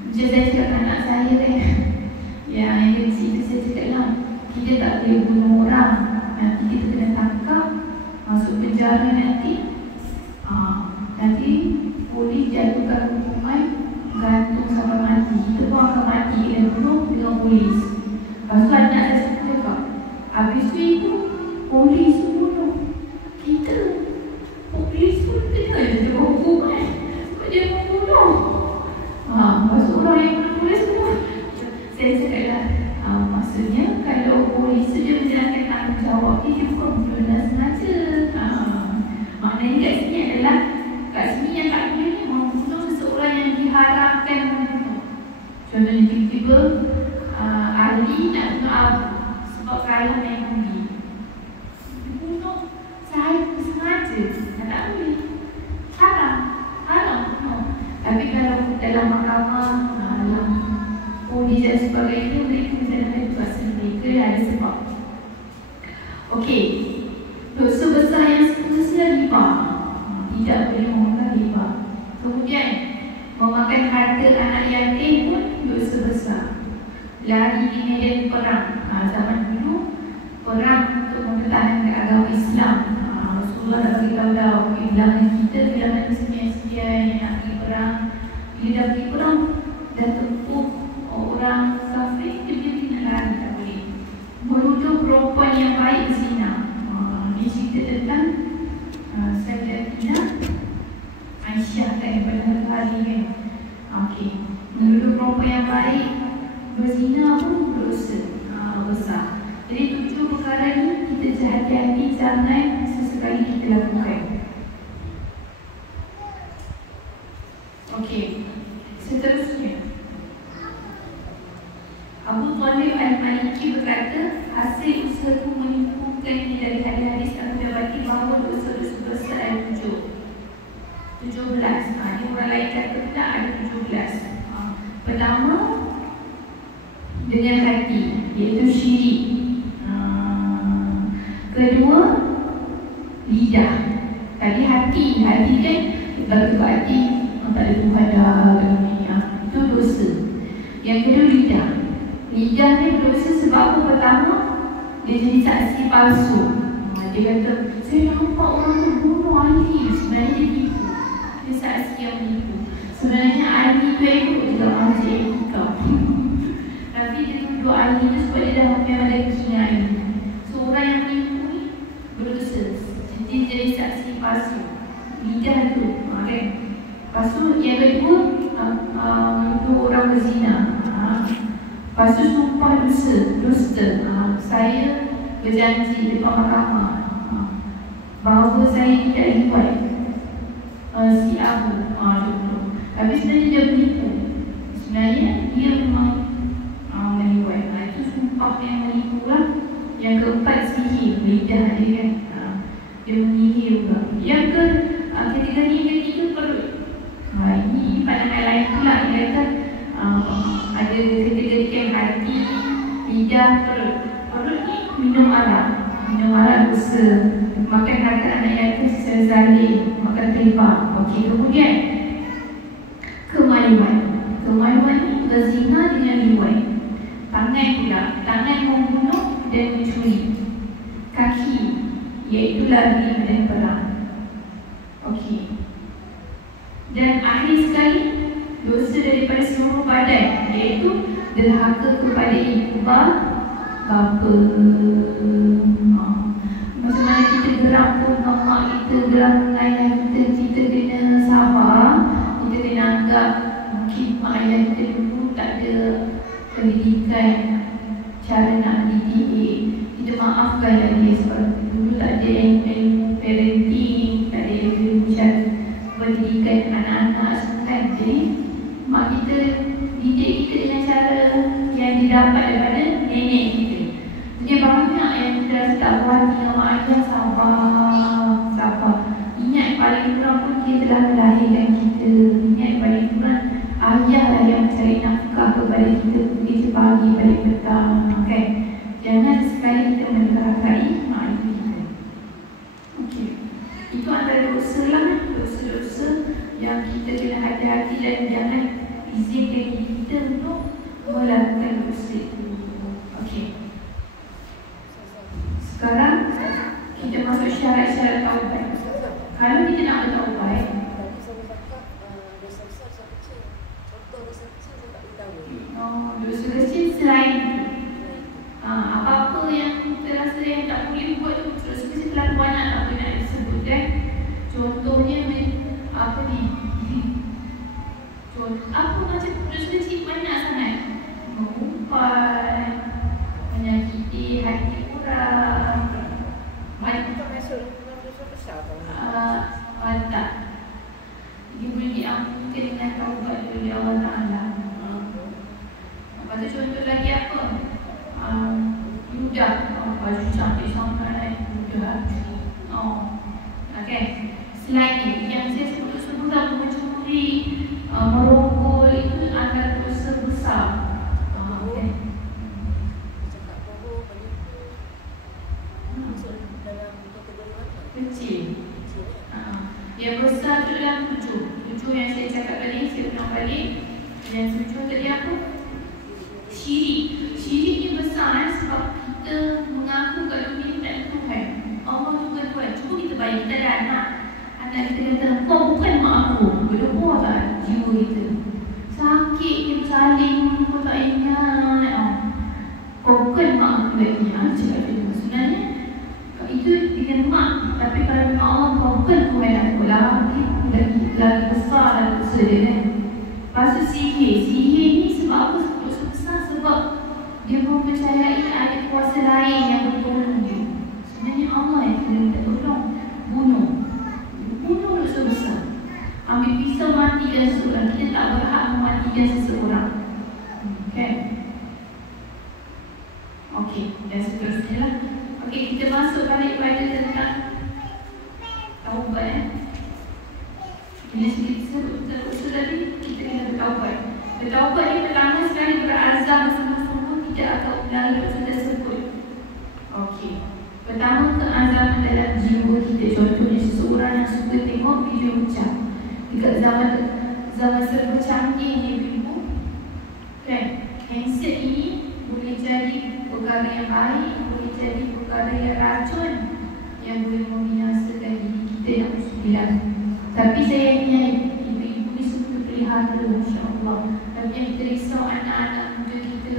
Macam saya cakap anak saya yang kecil, saya cakap lah, kita tak boleh bunuh orang. Nanti kita kena tangkap, masuk penjara nanti. Nanti polis jatuhkan hukuman gantung sampai mati. Kita pun akan mati kena bunuh dengan polis. Lepas tu anak saya cakap, habis tu itu polis bunuh kita. Polis pun kena je hukuman sebab dia membunuh. Lepas tu orang yang bunuh polis pun, saya cakap lah, maksudnya kalau polis tu dia menjalankan tanggungjawab dia bukan bunuh dengan sengaja. Maknanya kat sini adalah, kat sini yang tak boleh ni membunuh seseorang yang diharapkan membunuh. Contohnya tiba-tiba Ali nak bunuh Abu sebab kalah main undi, dibunuh saya sengaja. Tak boleh, haram bunuh. Tapi kalau dalam mahkamah, dalam polis dan sebagainya, mereka menjalankan tugas mereka ada sebab. Okey, dosa besar yang seterusnya riba. Tidak boleh memakan riba. Kemudian memakan harta anak yatim pun dosa besar. Lari di medan perang. Zaman dulu perang untuk mempertahankan agama Islam. Rasulullah dah beritahu bilangan kita, bilangan sekian-sekian yang nak pergi perang. Bila dah pergi perang, dah tepuk orang kafir, dia kena lari, tak boleh. Menuduh perempuan yang baik zina. Ini cerita tentang Sayyidatina Aisyah kan, pada hari kan. Okey, menuduh perempuan yang baik berzina pun dosa besar. Jadi 7 perkara ni kita hati-hati jangan sesekali kita lakukan. Okey, seterusnya Abu Talib Al-Maliki berkata, hasil usahaku menyimpulkan dari hadis-hadis aku dapati bahawa dosa-dosa besar ada 17. Ini orang lain kata tak ada 17. Pertama, dengan hati, iaitu syirik. Kedua, lidah. Tadi hati kan bagi hati tak ada Tuhan dah, itu dosa. Yang kedua, lidah. Lidah ni dosa sebab apa? Pertama, dia jadi saksi palsu. Dia kata, saya nampak orang tu bunuh Ali. Sebenarnya dia tipu. Dia saksi yang menipu. Sebenarnya Ali tu ikut juga masjid kita. Tapi dia tuduh Ali tu sebab dia dah memang ada kena Ali. So orang yang menipu ni berdosa. Jadi jadi saksi palsu. Lidah tu kan. Lepas tu yang kedua, menuduh orang berzina. Lepas tu sumpah dusta. Saya berjanji depan mahkamah bahawa saya tidak libat si Abu. Tapi sebenarnya dia menipu. Sebenarnya dia memang melibat. Itu sumpah yang menipu lah. Yang keempat, sihir. Lidah dia kan, dia menyihir juga. Yang ketiga perut. Ini pandangan lain pula. Dia kata ada kategorikan hati, lidah, perut. Perut ni minum arak dosa. Makan harta anak yatim secara zalim, makan riba. Okey, kemudian kemaluan. Kemaluan ni berzina dengan liwat. Tangan pula, tangan membunuh dan mencuri. Kaki, iaitu lari dan perang. Okey. Dan akhir sekali, dosa daripada seluruh badan, iaitu derhaka kepada ibu bapa. Macam mana kita gerak pun mak kita, gerak dengan ayah kita kena sabar. Kita kena anggap mungkin mak ayah kita dulu tak ada pendidikan cara nak didik. Kita maafkanlah dia sebab dulu tak ada ilmu parenting, tak ada ilmu cara pendidikan anak-anak semua kan. Jadi mak kita didik kita dengan cara yang didapat daripada nenek kita. Jadi banyak yang kita rasa tak puas hati dengan mak ayah, sabar. Ingat paling kurang pun dia telah melahirkan kita. Ingat paling kurang ayah lah yang mencari nafkah kepada kita bekerja pagi balik petang kan. Jangan sekali kita mendurhakai mak ayah kita. Okey, itu antara dosa lah, dosa-dosa yang kita kena hati-hati dan jangan izinkan kita untuk melakukan dosa itu. Okey, sekarang kita masuk syarat-syarat taubat. Kalau kita nak bertaubat, dosa kecil selain apa-apa yang kita rasa yang tak boleh buat tu, dosa kecil terlalu banyak apa nak disebut kan. Contohnya apa ni? Apa macam dosa kecil banyak sangat. Mengumpat, menyakiti hati orang. Itu masuk dalam dosa besar tau. Tak. Dia boleh diampunkan dengan taubat oleh Allah Ta'ala. Lepas tu contoh lagi apa? Ludah. Baju cantik sangat. Ludah. Okay. Selain ni, yang saya sebut lah, mencuri, merokok, itu adalah dosa besar. Okay. Cakap bohong, penipu, masuk dalam kategori apa? Kecil. Yang besar tu adalah tujuh yang saya cakap tadi, saya ulang balik. Yang tujuh tadi apa? Syirik. Syirik ni besar sebab kita mengaku kalau kita tak ada Tuhan. Allah tu bukan Tuhan. Cuba kita bayang, kita ada anak. Anak kita kata, kau bukan mak aku. Berdebar tak jiwa kita? Sakit, kita bersalin, kau tak ingat. Kau bukan mak aku lagi. Cakap macam tu. Sebenarnya itu dengan mak. Tapi kalau dengan Allah, kau bukan Tuhan aku. Lagi besar dan dosa dia kan. Lepas tu sihir. Sihir ni sebab apa dosa besar? Sebab dia mempercayai ada kuasa lain yang bertolong dia. Sebenarnya Allah yang kita minta tolong. Bunuh dosa besar. Ambil pisau matikan seseorang. Kita tak berhak mematikan seseorang. Okay. Okey, dan seterusnya lah. Okey, kita masuk balik pada tentang taubat. Bila kita sebut tadi, kita kena bertaubat. Bertaubat ni pertama sekali berazam sungguh-sungguh tidak akan ulangi dosa tersebut. Okey. Pertama, keazaman dalam jiwa kita. Contohnya seseorang yang suka tengok video ucap. Dekat zaman serba canggih ni ibu. Kan? Handset ini boleh jadi perkara yang baik, boleh jadi perkara yang racun yang boleh membinasakan diri kita yang bersembilan. Tapi saya ingat ibu-ibu ni suka pelihara, insya-Allah. Tapi yang kita risau anak-anak muda kita.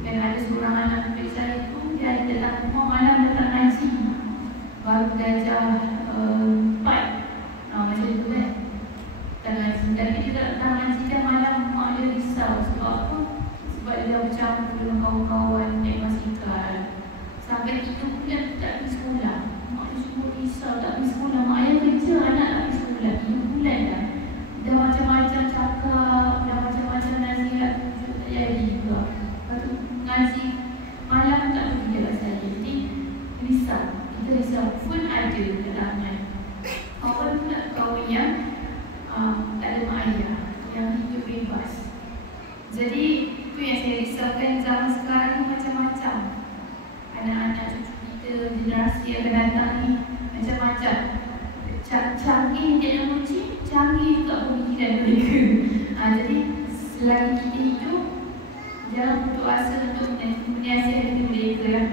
Kan ada seorang anak muda saya tu, dia datang rumah malam datang ngaji. Baru darjah 4. Macam tu kan. Datang ngaji. Tapi dia datang ngaji dan malam mak dia risau. Sebab apa? Sebab dia dah bercampur dengan kawan-kawan naik basikal. Sampai 3 bulan tak pergi sekolah. Mak dia semua risau tak pergi sekolah. Mak ayah kerja, anak tak pergi sekolah. 3 bulan dah. Dah macam-macam cakap, dah macam-macam nasihat, tak jadi juga. Lepas tu ngaji malam tak pergi dia kat saya. Jadi risau. Kita risau. Pun ada dalam kawan pula kawan yang tak ada mak ayah, yang hidup bebas. Jadi itu yang saya risaukan zaman sekarang ni macam-macam. Anak-anak cucu kita, generasi yang akan datang ni macam-macam. Canggih teknologi, canggih juga pemikiran mereka. Jadi selagi kita hidup, jangan putus asa untuk menasihati mereka lah.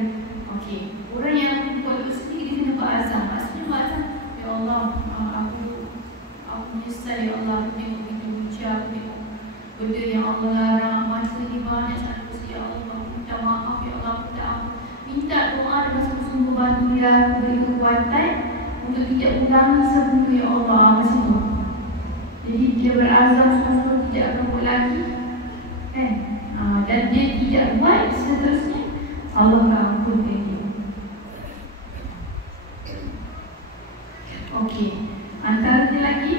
Okey, orang yang buat dosa ni dia kena berazam. Maksudnya berazam, ya Allah, aku menyesal ya Allah, aku tengok video ucap, aku tengok benda yang Allah larang, masa ni banyak sangat dosa ya Allah, aku minta maaf ya Allah, aku minta maaf. Minta doa dengan sungguh-sungguh bantu dia, beri kekuatan untuk tidak ulangi semua ya Allah, macam tu. Jadi dia berazam sungguh-sungguh tidak akan buat lagi, kan? Dan dia tidak buat seterusnya, Allah akan ampunkan dia. Okey, antaranya lagi,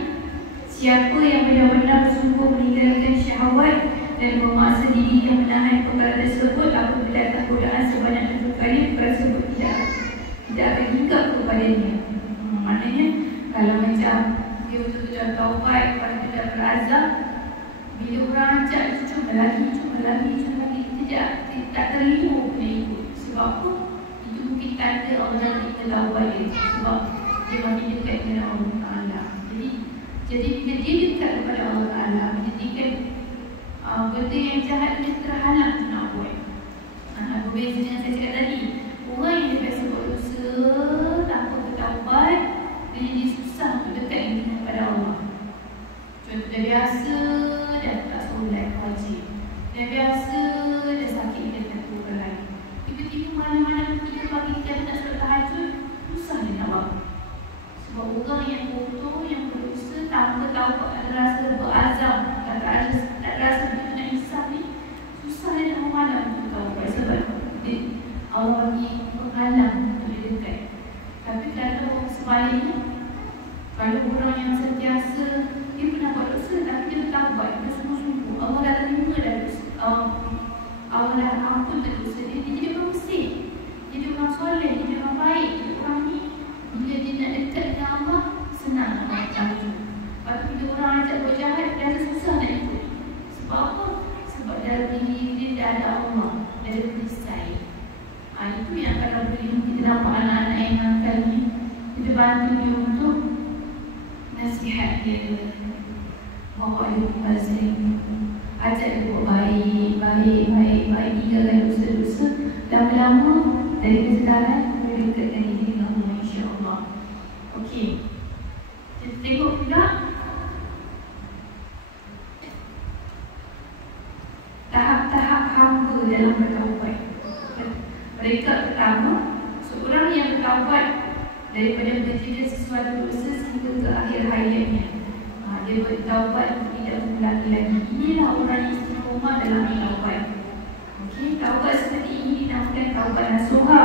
siapa yang benar-benar sungguh meninggalkan syahwat dan memaksa diri yang menahan perkara tersebut apabila datang godaan sebanyak 7 kali, perkara tersebut tidak akan hinggap kepadanya. Maknanya kalau macam dia betul-betul taubat, lepas tu dah berazam, bila orang ajak cuba lagi, kita tak terliru kena ikut. Sebab apa? Itu mungkin tanda Allah yang kita taubat dia. Sebab dia makin dekat dengan Allah Ta'ala. Jadi bila dia dekat kepada Allah Ta'ala, menjadikan benda yang jahat dia terhalang tu nak buat. Berbeza dengan saya cakap tadi, orang yang dia biasa buat dosa tanpa bertaubat, dia jadi susah untuk dekat kepada Allah. Contoh dah biasa dah tak solat wajib, dah biasa dah sakit dia tak turun lagi. Tiba-tiba malam-malam 3 pagi dia nak solat tahajud, susah dia nak buat. Sebab orang yang kotor, yang berdosa tanpa taubat, ada rasa berazam, tak rasa betul nak hisap ni, susah dia nak memalam untuk taubat. Sebab Allah bagi penghalang untuk dia dekat. Tapi kalau sebaliknya, kalau orang yang sentiasa dia pernah buat dosa tapi dia bertaubat, dia sungguh-sungguh, Allah dah terima dah dosa, Allah dah ampun dah dosa dia, dia jadi orang bersih, dia jadi orang soleh, dia jadi orang baik. Dia orang ni bila dia nak dekat dengan Allah, senang nak buat jahat. Lepas tu bila orang ajak buat jahat, dia rasa susah nak ikut. Sebab apa? Sebab dalam diri dia dah ada Allah, dah ada perisai. Itu yang kalau boleh kita nampak anak-anak yang nakal ni, kita bantu dia untuk nasihat dia, bawa dia bazing, ajak dia buat baik, tinggalkan dosa-dosa. Lama-lama dari sekarang boleh dekatkan diri dengan Allah, insya-Allah. Okey. Kita tengok pula tahap-tahap hamba dalam bertaubat. Mereka pertama, seorang yang bertaubat daripada mengerjakan sesuatu dosa sehingga ke akhir hayatnya. Dia bertaubat untuk tidak mengulangi lagi. Inilah orang yang istiqomah dalam bertaubat. Okey, taubat seperti ini dinamakan taubat nasuha.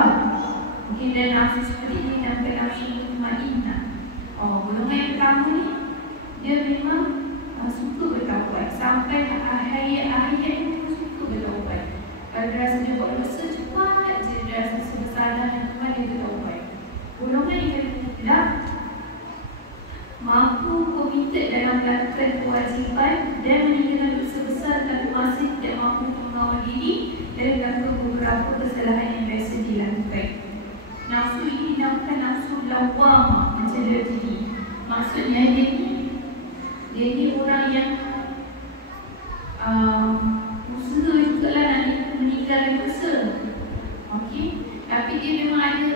Okey, dan nafsu seperti ini dinamakan nafsu mutmainnah. Golongan yang pertama ni, dia memang suka bertaubat sampai hayat-hayat itu suka bertaubat. Kalau dia rasa dia buat dosa, cepat je dia rasa bersalah dan Tuhan dia bertaubat. Golongan yang kedua, mampu komited dalam melakukan kewajiban dan meninggalkan dosa besar tapi masih tidak mampu mengawal diri dan melakukan beberapa kesalahan yang biasa dilakukan. Nafsu ini dinamakan nafsu lawamah, mencela diri. Maksudnya dia ni orang yang usaha jugalah nak meninggalkan dosa. Okey, tapi dia memang ada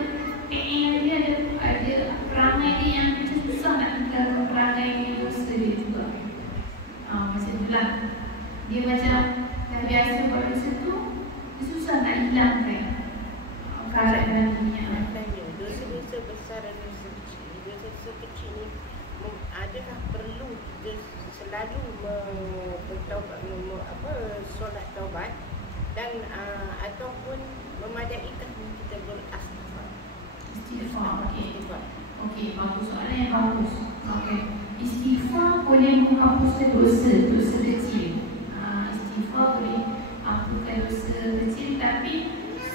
ada perangai dia yang macam susah nak tinggalkan perangai dosa dia juga. Macam itulah. Dia macam dah biasa buat dosa tu, dia susah nak hilangkan karat dalam dirinya. Dosa-dosa besar dan dosa kecil. Dosa-dosa kecil ni adakah perlu kita selalu bertaubat, solat taubat dan ataupun memadaikan kita beristighfar? Istighfar, okey, bagus, soalan yang bagus. Okey, istighfar boleh menghapuskan dosa kecil. Istighfar boleh ampunkan dosa kecil, tapi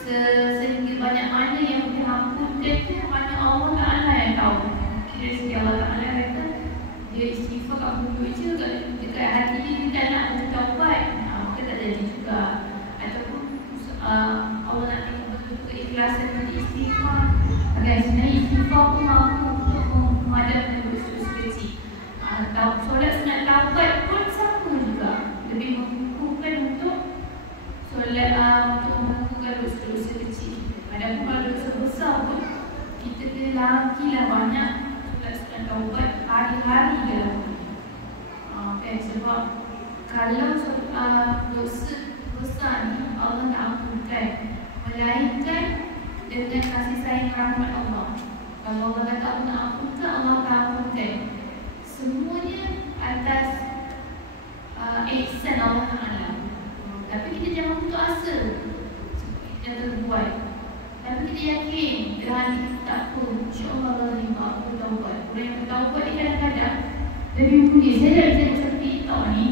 sehingga banyak mana yang boleh ampunkan tu hanya Allah Ta'ala yang tahu. Kira sekali Allah Ta'ala kata dia istighfar kat mulut je, dekat hati dia tak nak bertaubat, maka tak jadi juga. Ataupun Allah nak tengok betul-betul keikhlasan pada istighfar. Sebenarnya istighfar pun mampu untuk memadamkan dosa-dosa kecil. Solat sunat taubat pun sama juga, lebih mengukuhkan untuk solat untuk mengukuhkan dosa-dosa kecil. Adapun kalau dosa besar pun kita kena lagilah banyak solat sunat taubat hari-hari dalam bulan. Sebab kalau dosa besar ni Allah nak ampunkan, melainkan dengan kasih sayang rahmat Allah. Kalau Allah kata aku nak ampunkan, Allah akan ampunkan. Semuanya atas ihsan Allah Ta'ala. Tapi kita jangan putus asa kita terbuat. Tapi kita yakin dalam hati kita tak apa, insya-Allah Allah terima aku bertaubat. Orang yang bertaubat ni kadang-kadang lebih mulia. Saya dah cerita seperti itu ni.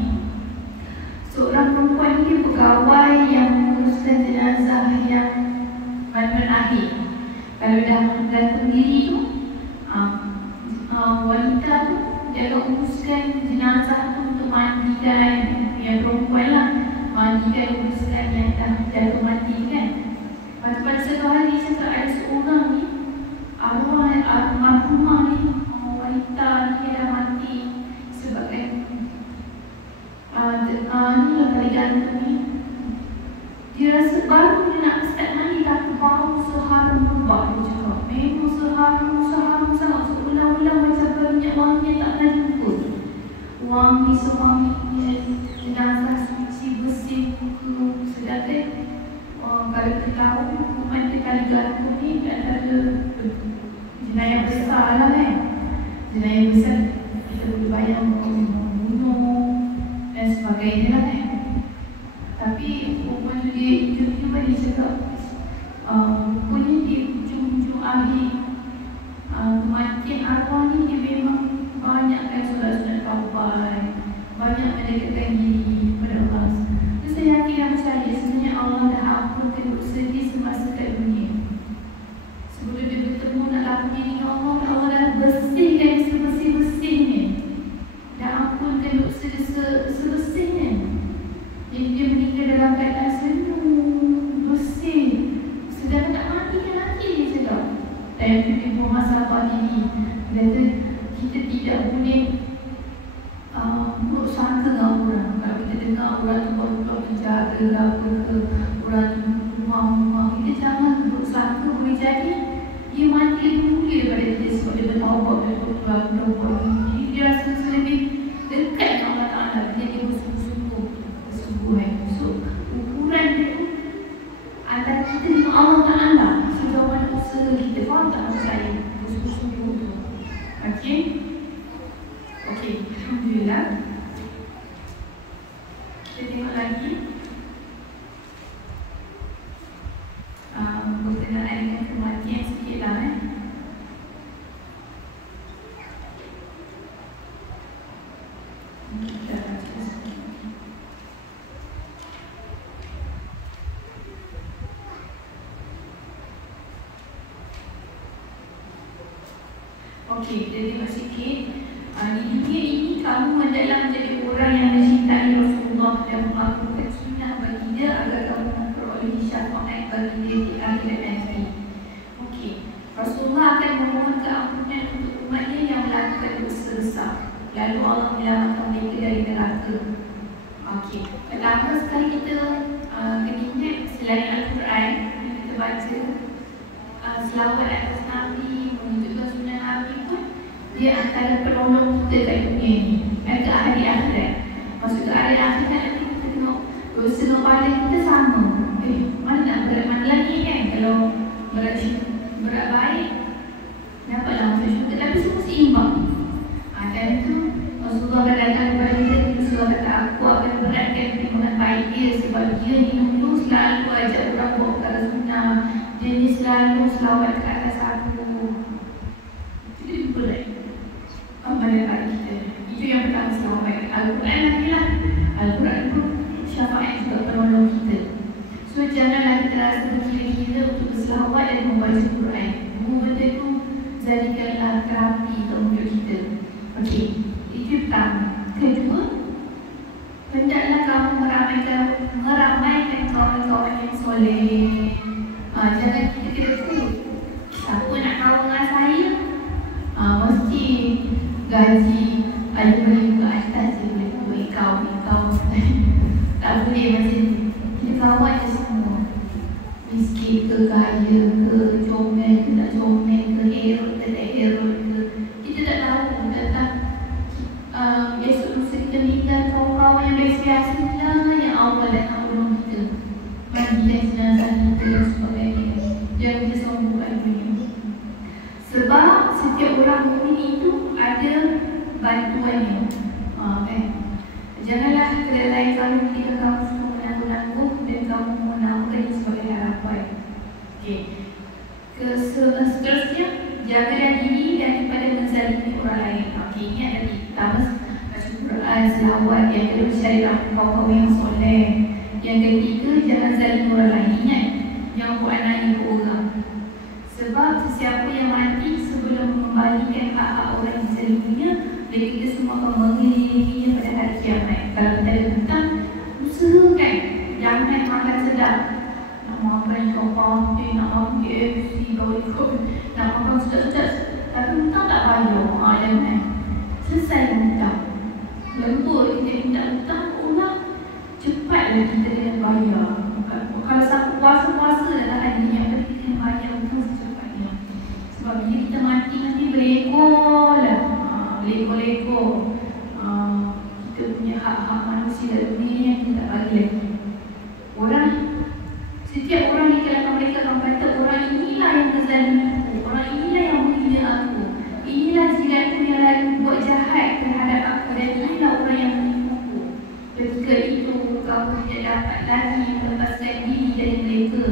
Seorang perempuan ni pegawai yang menguruskan jenazah yang mana akhir. Kalau dah gantung diri tu, wanita tu dia akan uruskan jenazah tu untuk mandikan yang perempuan lah, mandikan, uruskan yang dah jatuh mati kan. Pada satu hari cakap ada seorang ni, arwah almarhumah ni, wanita ni dah mati sebabkan ni lah kali gantung ni. Dia rasa baru dia nak start mandi, tapi bau seharum membak. Dia cakap memang seharum sangat, seulang-ulang macam minyak wangi yang tak pernah jumpa. Wangi sewanginya, jenazah suci, bersih, muka. Sedangkan kalau kita tahu hukuman dia kali gantung ni antara jenayah besar lah kan. Jenayah besar kita boleh bayang membunuh dan sebagainya lah kan. Tapi perempuan tu dia interview dia cakap rupanya di ujung-ujung akhir kematian arwah ni dia memang banyakkan solat sunat taubat, banyak mendekatkan diri kepada Allah. Saya yakin dan percaya sebenarnya Allah dah ampunkan dosa dia semasa kat dunia. Sebelum dia bertemu nak lakukan dengan Allah, Allah dah bersihkan sebersih-bersihnya, dah ampunkan dosa dia sebersihnya. Jadi dia meninggal dalam keadaan senyum, bersih. Sedangkan tak mati kan lagi dia cakap. Dan dia pun masalah diri. Dia kata kita tidak boleh apa ke, orang tu rumah kita jangan berusaha boleh jadi dia mati lebih mulia daripada kita sebab dia bertaubat dan berdoa. Jadi dia rasa lebih dekat dengan Allah Ta'ala bila dia bersungguh-sungguh. So ukuran dia tu antara kita dengan Allah Ta'ala sejauh mana usaha kita. Faham tak maksud saya? Bersungguh-sungguh tu. Okey? Okey, Alhamdulillah. Kita tengok lagi berkenaan dengan kematian sikit lah kita baca sebentar. Okey, kita tengok sikit. Di dunia ini kamu adalah menjadi orang yang mencintai Rasulullah dan melakukan sunnah bagi dia agar kamu memperoleh syafaat bagi dia di akhirat nanti. Okey, Rasulullah akan memohon keampunan untuk umatnya yang melakukan dosa besar. Lalu Allah menyelamatkan mereka dari neraka. Okey, pertama sekali kita kena ingat selain Al-Quran yang kita baca, selawat atas Nabi, menunjukkan sunnah Nabi pun dia antara penolong kita kat dunia ni, ke hari akhirat. Maksud ke hari akhirat nanti kita tengok dosa dengan pahala kita sama. Mana nak berat mana lagi kan? Kalau berat baik dapatlah masuk syurga, tapi semua seimbang. Dan itu Rasulullah akan datang kepada kita. Rasulullah kata aku akan beratkan timbangan baik dia sebab dia ni dulu selalu ajak orang buat perkara sunnah. Dia ni selalu selawat ke atas aku. Itu berat amalan baik kita. Itu yang pertama, selawat. Al-Quran lagi lah. Al-Quran itu syafaat juga penolong kita. So janganlah kita rasa berkira-kira untuk berselawat dan membaca Quran. Dua benda itu jadikanlah terapi untuk kita. Okey, itu pertama. Kedua, hendaklah kamu meramaikan kawan-kawan yang soleh. Jangan kita kira siapa nak kawan dengan saya, mesti gaji ada boleh ke atas je, boleh kau tak boleh macam ni. Kita kawan je semua, miskin ke kaya ke, comel ke tak comel ke, herod ke tak herod ke, kita tak tahu. Datang esok lusa kita meninggal, kawan-kawan yang biasa-biasa lah yang Allah dan Allah kita mandikan jenazah kita dan sebagainya. Jangan kita sombongkan dunia. Sebab setiap orang mukmin itu ada bantuannya. Kan? Janganlah kelalaian kamu ketika kamu suka menangguh-nangguh dan kamu menangguhkan ini sebagai harapan. Okey. Seterusnya, jagalah diri daripada menzalimi orang lain. Okey, ingat tadi. Pertama, baca Quran, selawat. Yang kedua, carilah kawan-kawan yang soleh. Yang ketiga, jangan zalim orang lain. Ingat, jangan buat anak ibu orang. Sebab sesiapa yang mati sebelum mengembalikan hak-hak orang yang zaliminya, kita semua akan mengelilinginya pada hari kiamat. Kalau kita ada hutang, usahakan jangan makan sedap. Nak makan ikan pantai, nak makan KFC, nak makan sedap-sedap, tapi hutang tak bayar. Jangan. Selesai hutang. Lembut kita minta hutang orang, cepatlah kita kena bayar. Kalau siapa puasa-puasa dah tahan ni, yang penting kita kena bayar hutang secepatnya. Sebab bila kita mati nanti berlekor lah. Leko-leko kita punya hak-hak manusia dalam dunia yang kita tak bagi lagi. Setiap orang di kalangan mereka akan kata, orang inilah yang menzalimi aku, orang inilah yang menghina aku, inilah jiratku yang lalu buat jahat terhadap aku, dan inilah orang yang menipuku. Ketika itu kamu tidak dapat lagi melepaskan diri dari mereka.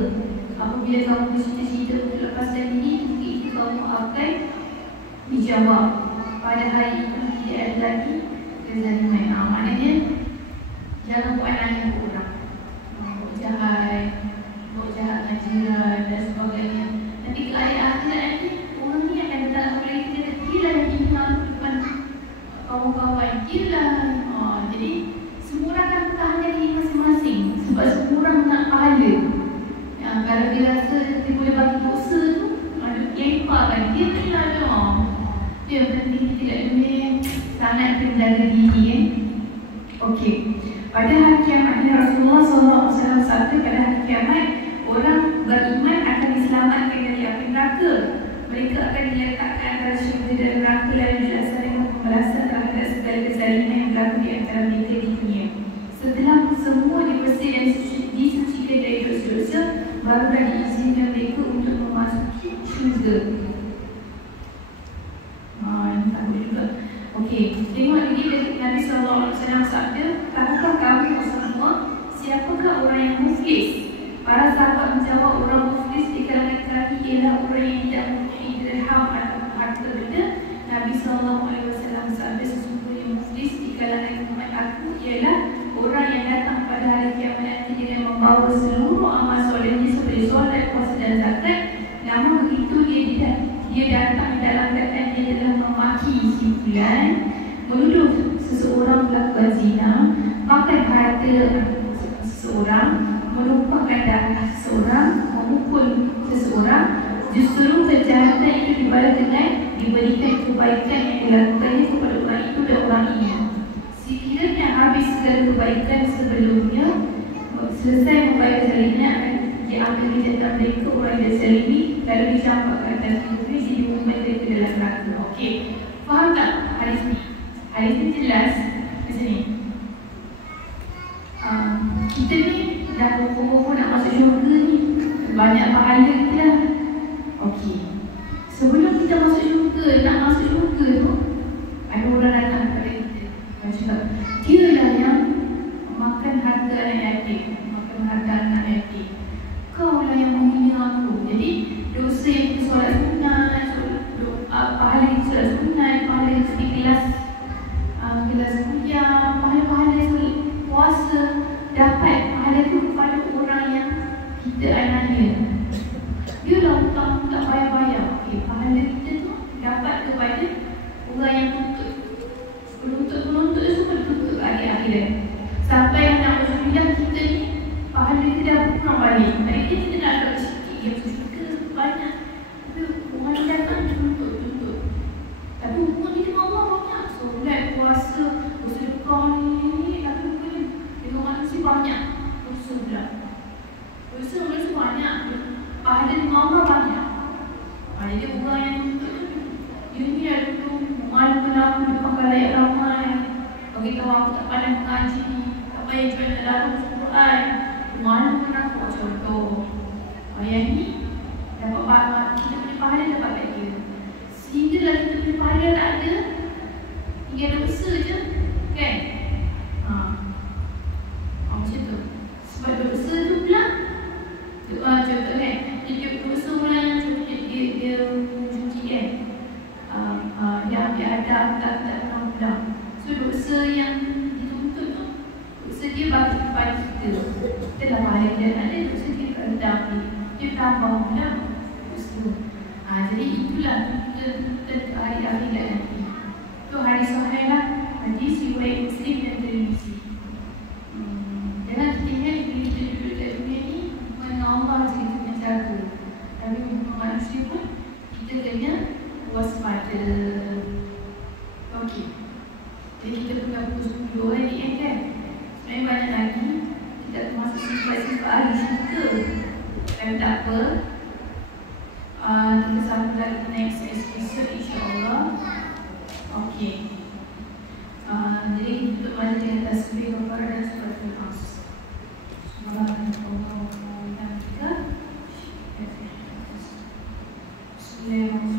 Apabila kamu bercita-cita untuk lepaskan diri, itu kamu akan dijawab. Pada hari itu tidak ada lagi kezaliman. Maknanya jangan buat nanya orang, buat jahat dengan jiran dan sebagainya. Nanti ke hari akhirat nanti orang ni akan datang kepada kita, dialah yang imam depan kawan-kawan, dialah. Jadi semua orang akan pertahankan diri masing-masing sebab semua orang nak pahala. Kalau dia rasa dia boleh bagi dosa tu, yang kan dia lah dong. Yang penting kita kat dunia sangat menjaga diri. Okey. Pada hari kiamat ni Rasulullah SAW sabda, pada hari kiamat orang beriman akan diselamatkan dari api neraka. Mereka akan diletakkan antara syurga dan neraka, lalu dilaksanakan pembalasan terhadap segala kezaliman yang berlaku di antara mereka di dunia. Setelah semua dibersih dan disucikan dari dosa-dosa, barulah diizinkan mereka untuk memasuki syurga. Ini tak boleh juga. Okey, tengok lagi Nabi SAW sabda, tahukah kamu semua siapakah orang yang muflis? Para sahabat menjawab, orang muflis di kalangan kami ialah orang yang tidak mempunyai dirham atau harta benda. Nabi SAW sabda, sesungguhnya muflis di kalangan umat aku ialah orang yang datang pada hari kiamat nanti dengan membawa seluruh amal solehnya seperti solat, puasa dan zakat. Namun begitu dia datang dalam keadaan dia telah memaki simpulan, menuduh seseorang melakukan zina, makan harta seseorang, menumpahkan darah seseorang, memukul seseorang. Justru kejahatan itu dibalas dengan diberikan kebaikan yang dilakukannya kepada orang itu dan orang ini. Sekiranya habis segala kebaikan sebelumnya, selesai membayar zalinya, akan diambil jatah mereka orang yang zalimi, lalu dicampakkan atas kubur, diumumkan mereka dalam neraka. Okey, faham tak hadis ni? Hadis ni jelas macam ni. Kita ni dah berumur nak masuk syurga ni, banyak pahala kita lah. Okey, sebelum kita masuk syurga, nak masuk syurga tu, ada orang datang kepada kita, cakap, dia lah yang makan harta anak yatim, makan harta anak yatim. Kau lah yang menghina aku. Jadi dosa yang kita solat sunat, pahala kita solat sunat, pahala kita di kelas kuliah, pahala-pahala puasa, dapat pahala tu kepada orang yang kita aniaya. Dia lah hutang tak bayar-bayar. Okey, pahala kita tu dapat kepada orang yang penuntut semua dituntut akhir-akhir. Sampai yang nak masuk kuliah, kita ni pahala kita dah kurang balik. Tadi kita nak dapat sikit, yang suka banyak. Tapi orang yang datang tuntut. Tapi hukum kita Allah banyak. Solat, puasa, bersedekah ni, tapi hukumnya dengan manusia banyak. Dosa pula. Dosa manusia banyak. Pahala dengan Allah banyak. Jadi orang yang tuntut tu, dia ni dah duduk malu-malu depan khalayak ramai. Beritahu aku tak pandai mengaji, tak payah jual dalam Quran. Malu aku contoh. Yang ni dapat pahala, kita punya pahala dapat kat dia. Sehingga lah kita punya pahala tak ada, tinggal dosa je, kan? Macam tu. Sebab dosa tu pula, contoh kan, dia dosa orang yang contohnya dia mencuci kan, dia ada tak pernah pulang. So dosa yang dituntut tu, dosa dia bagi kepada kita. Kita dah pahala dia tak ada, dosa dia rendah ni. Dia tambah pula dosa. Jadi itulah kita hari akhirat nanti. Tu hari sahih lah. Hadis riwayat Muslim dan Tirmizi. Jangan kita ingat bila kita duduk kat dunia ni, dengan Allah je kita kena jaga. Tapi untuk manusia pun kita kena waspada. Okey. Jadi kita pernah pukul 10 ni kan? Sebenarnya banyak lagi. Kita termasuk sifat-sifat ahli syurga. Dan tak apa, kita sambung lagi next episode insyaAllah. Okey. Jadi kita tutup malam dengan tasbih kafarah dan suratul Nas. Bismillahirrahmanirrahim.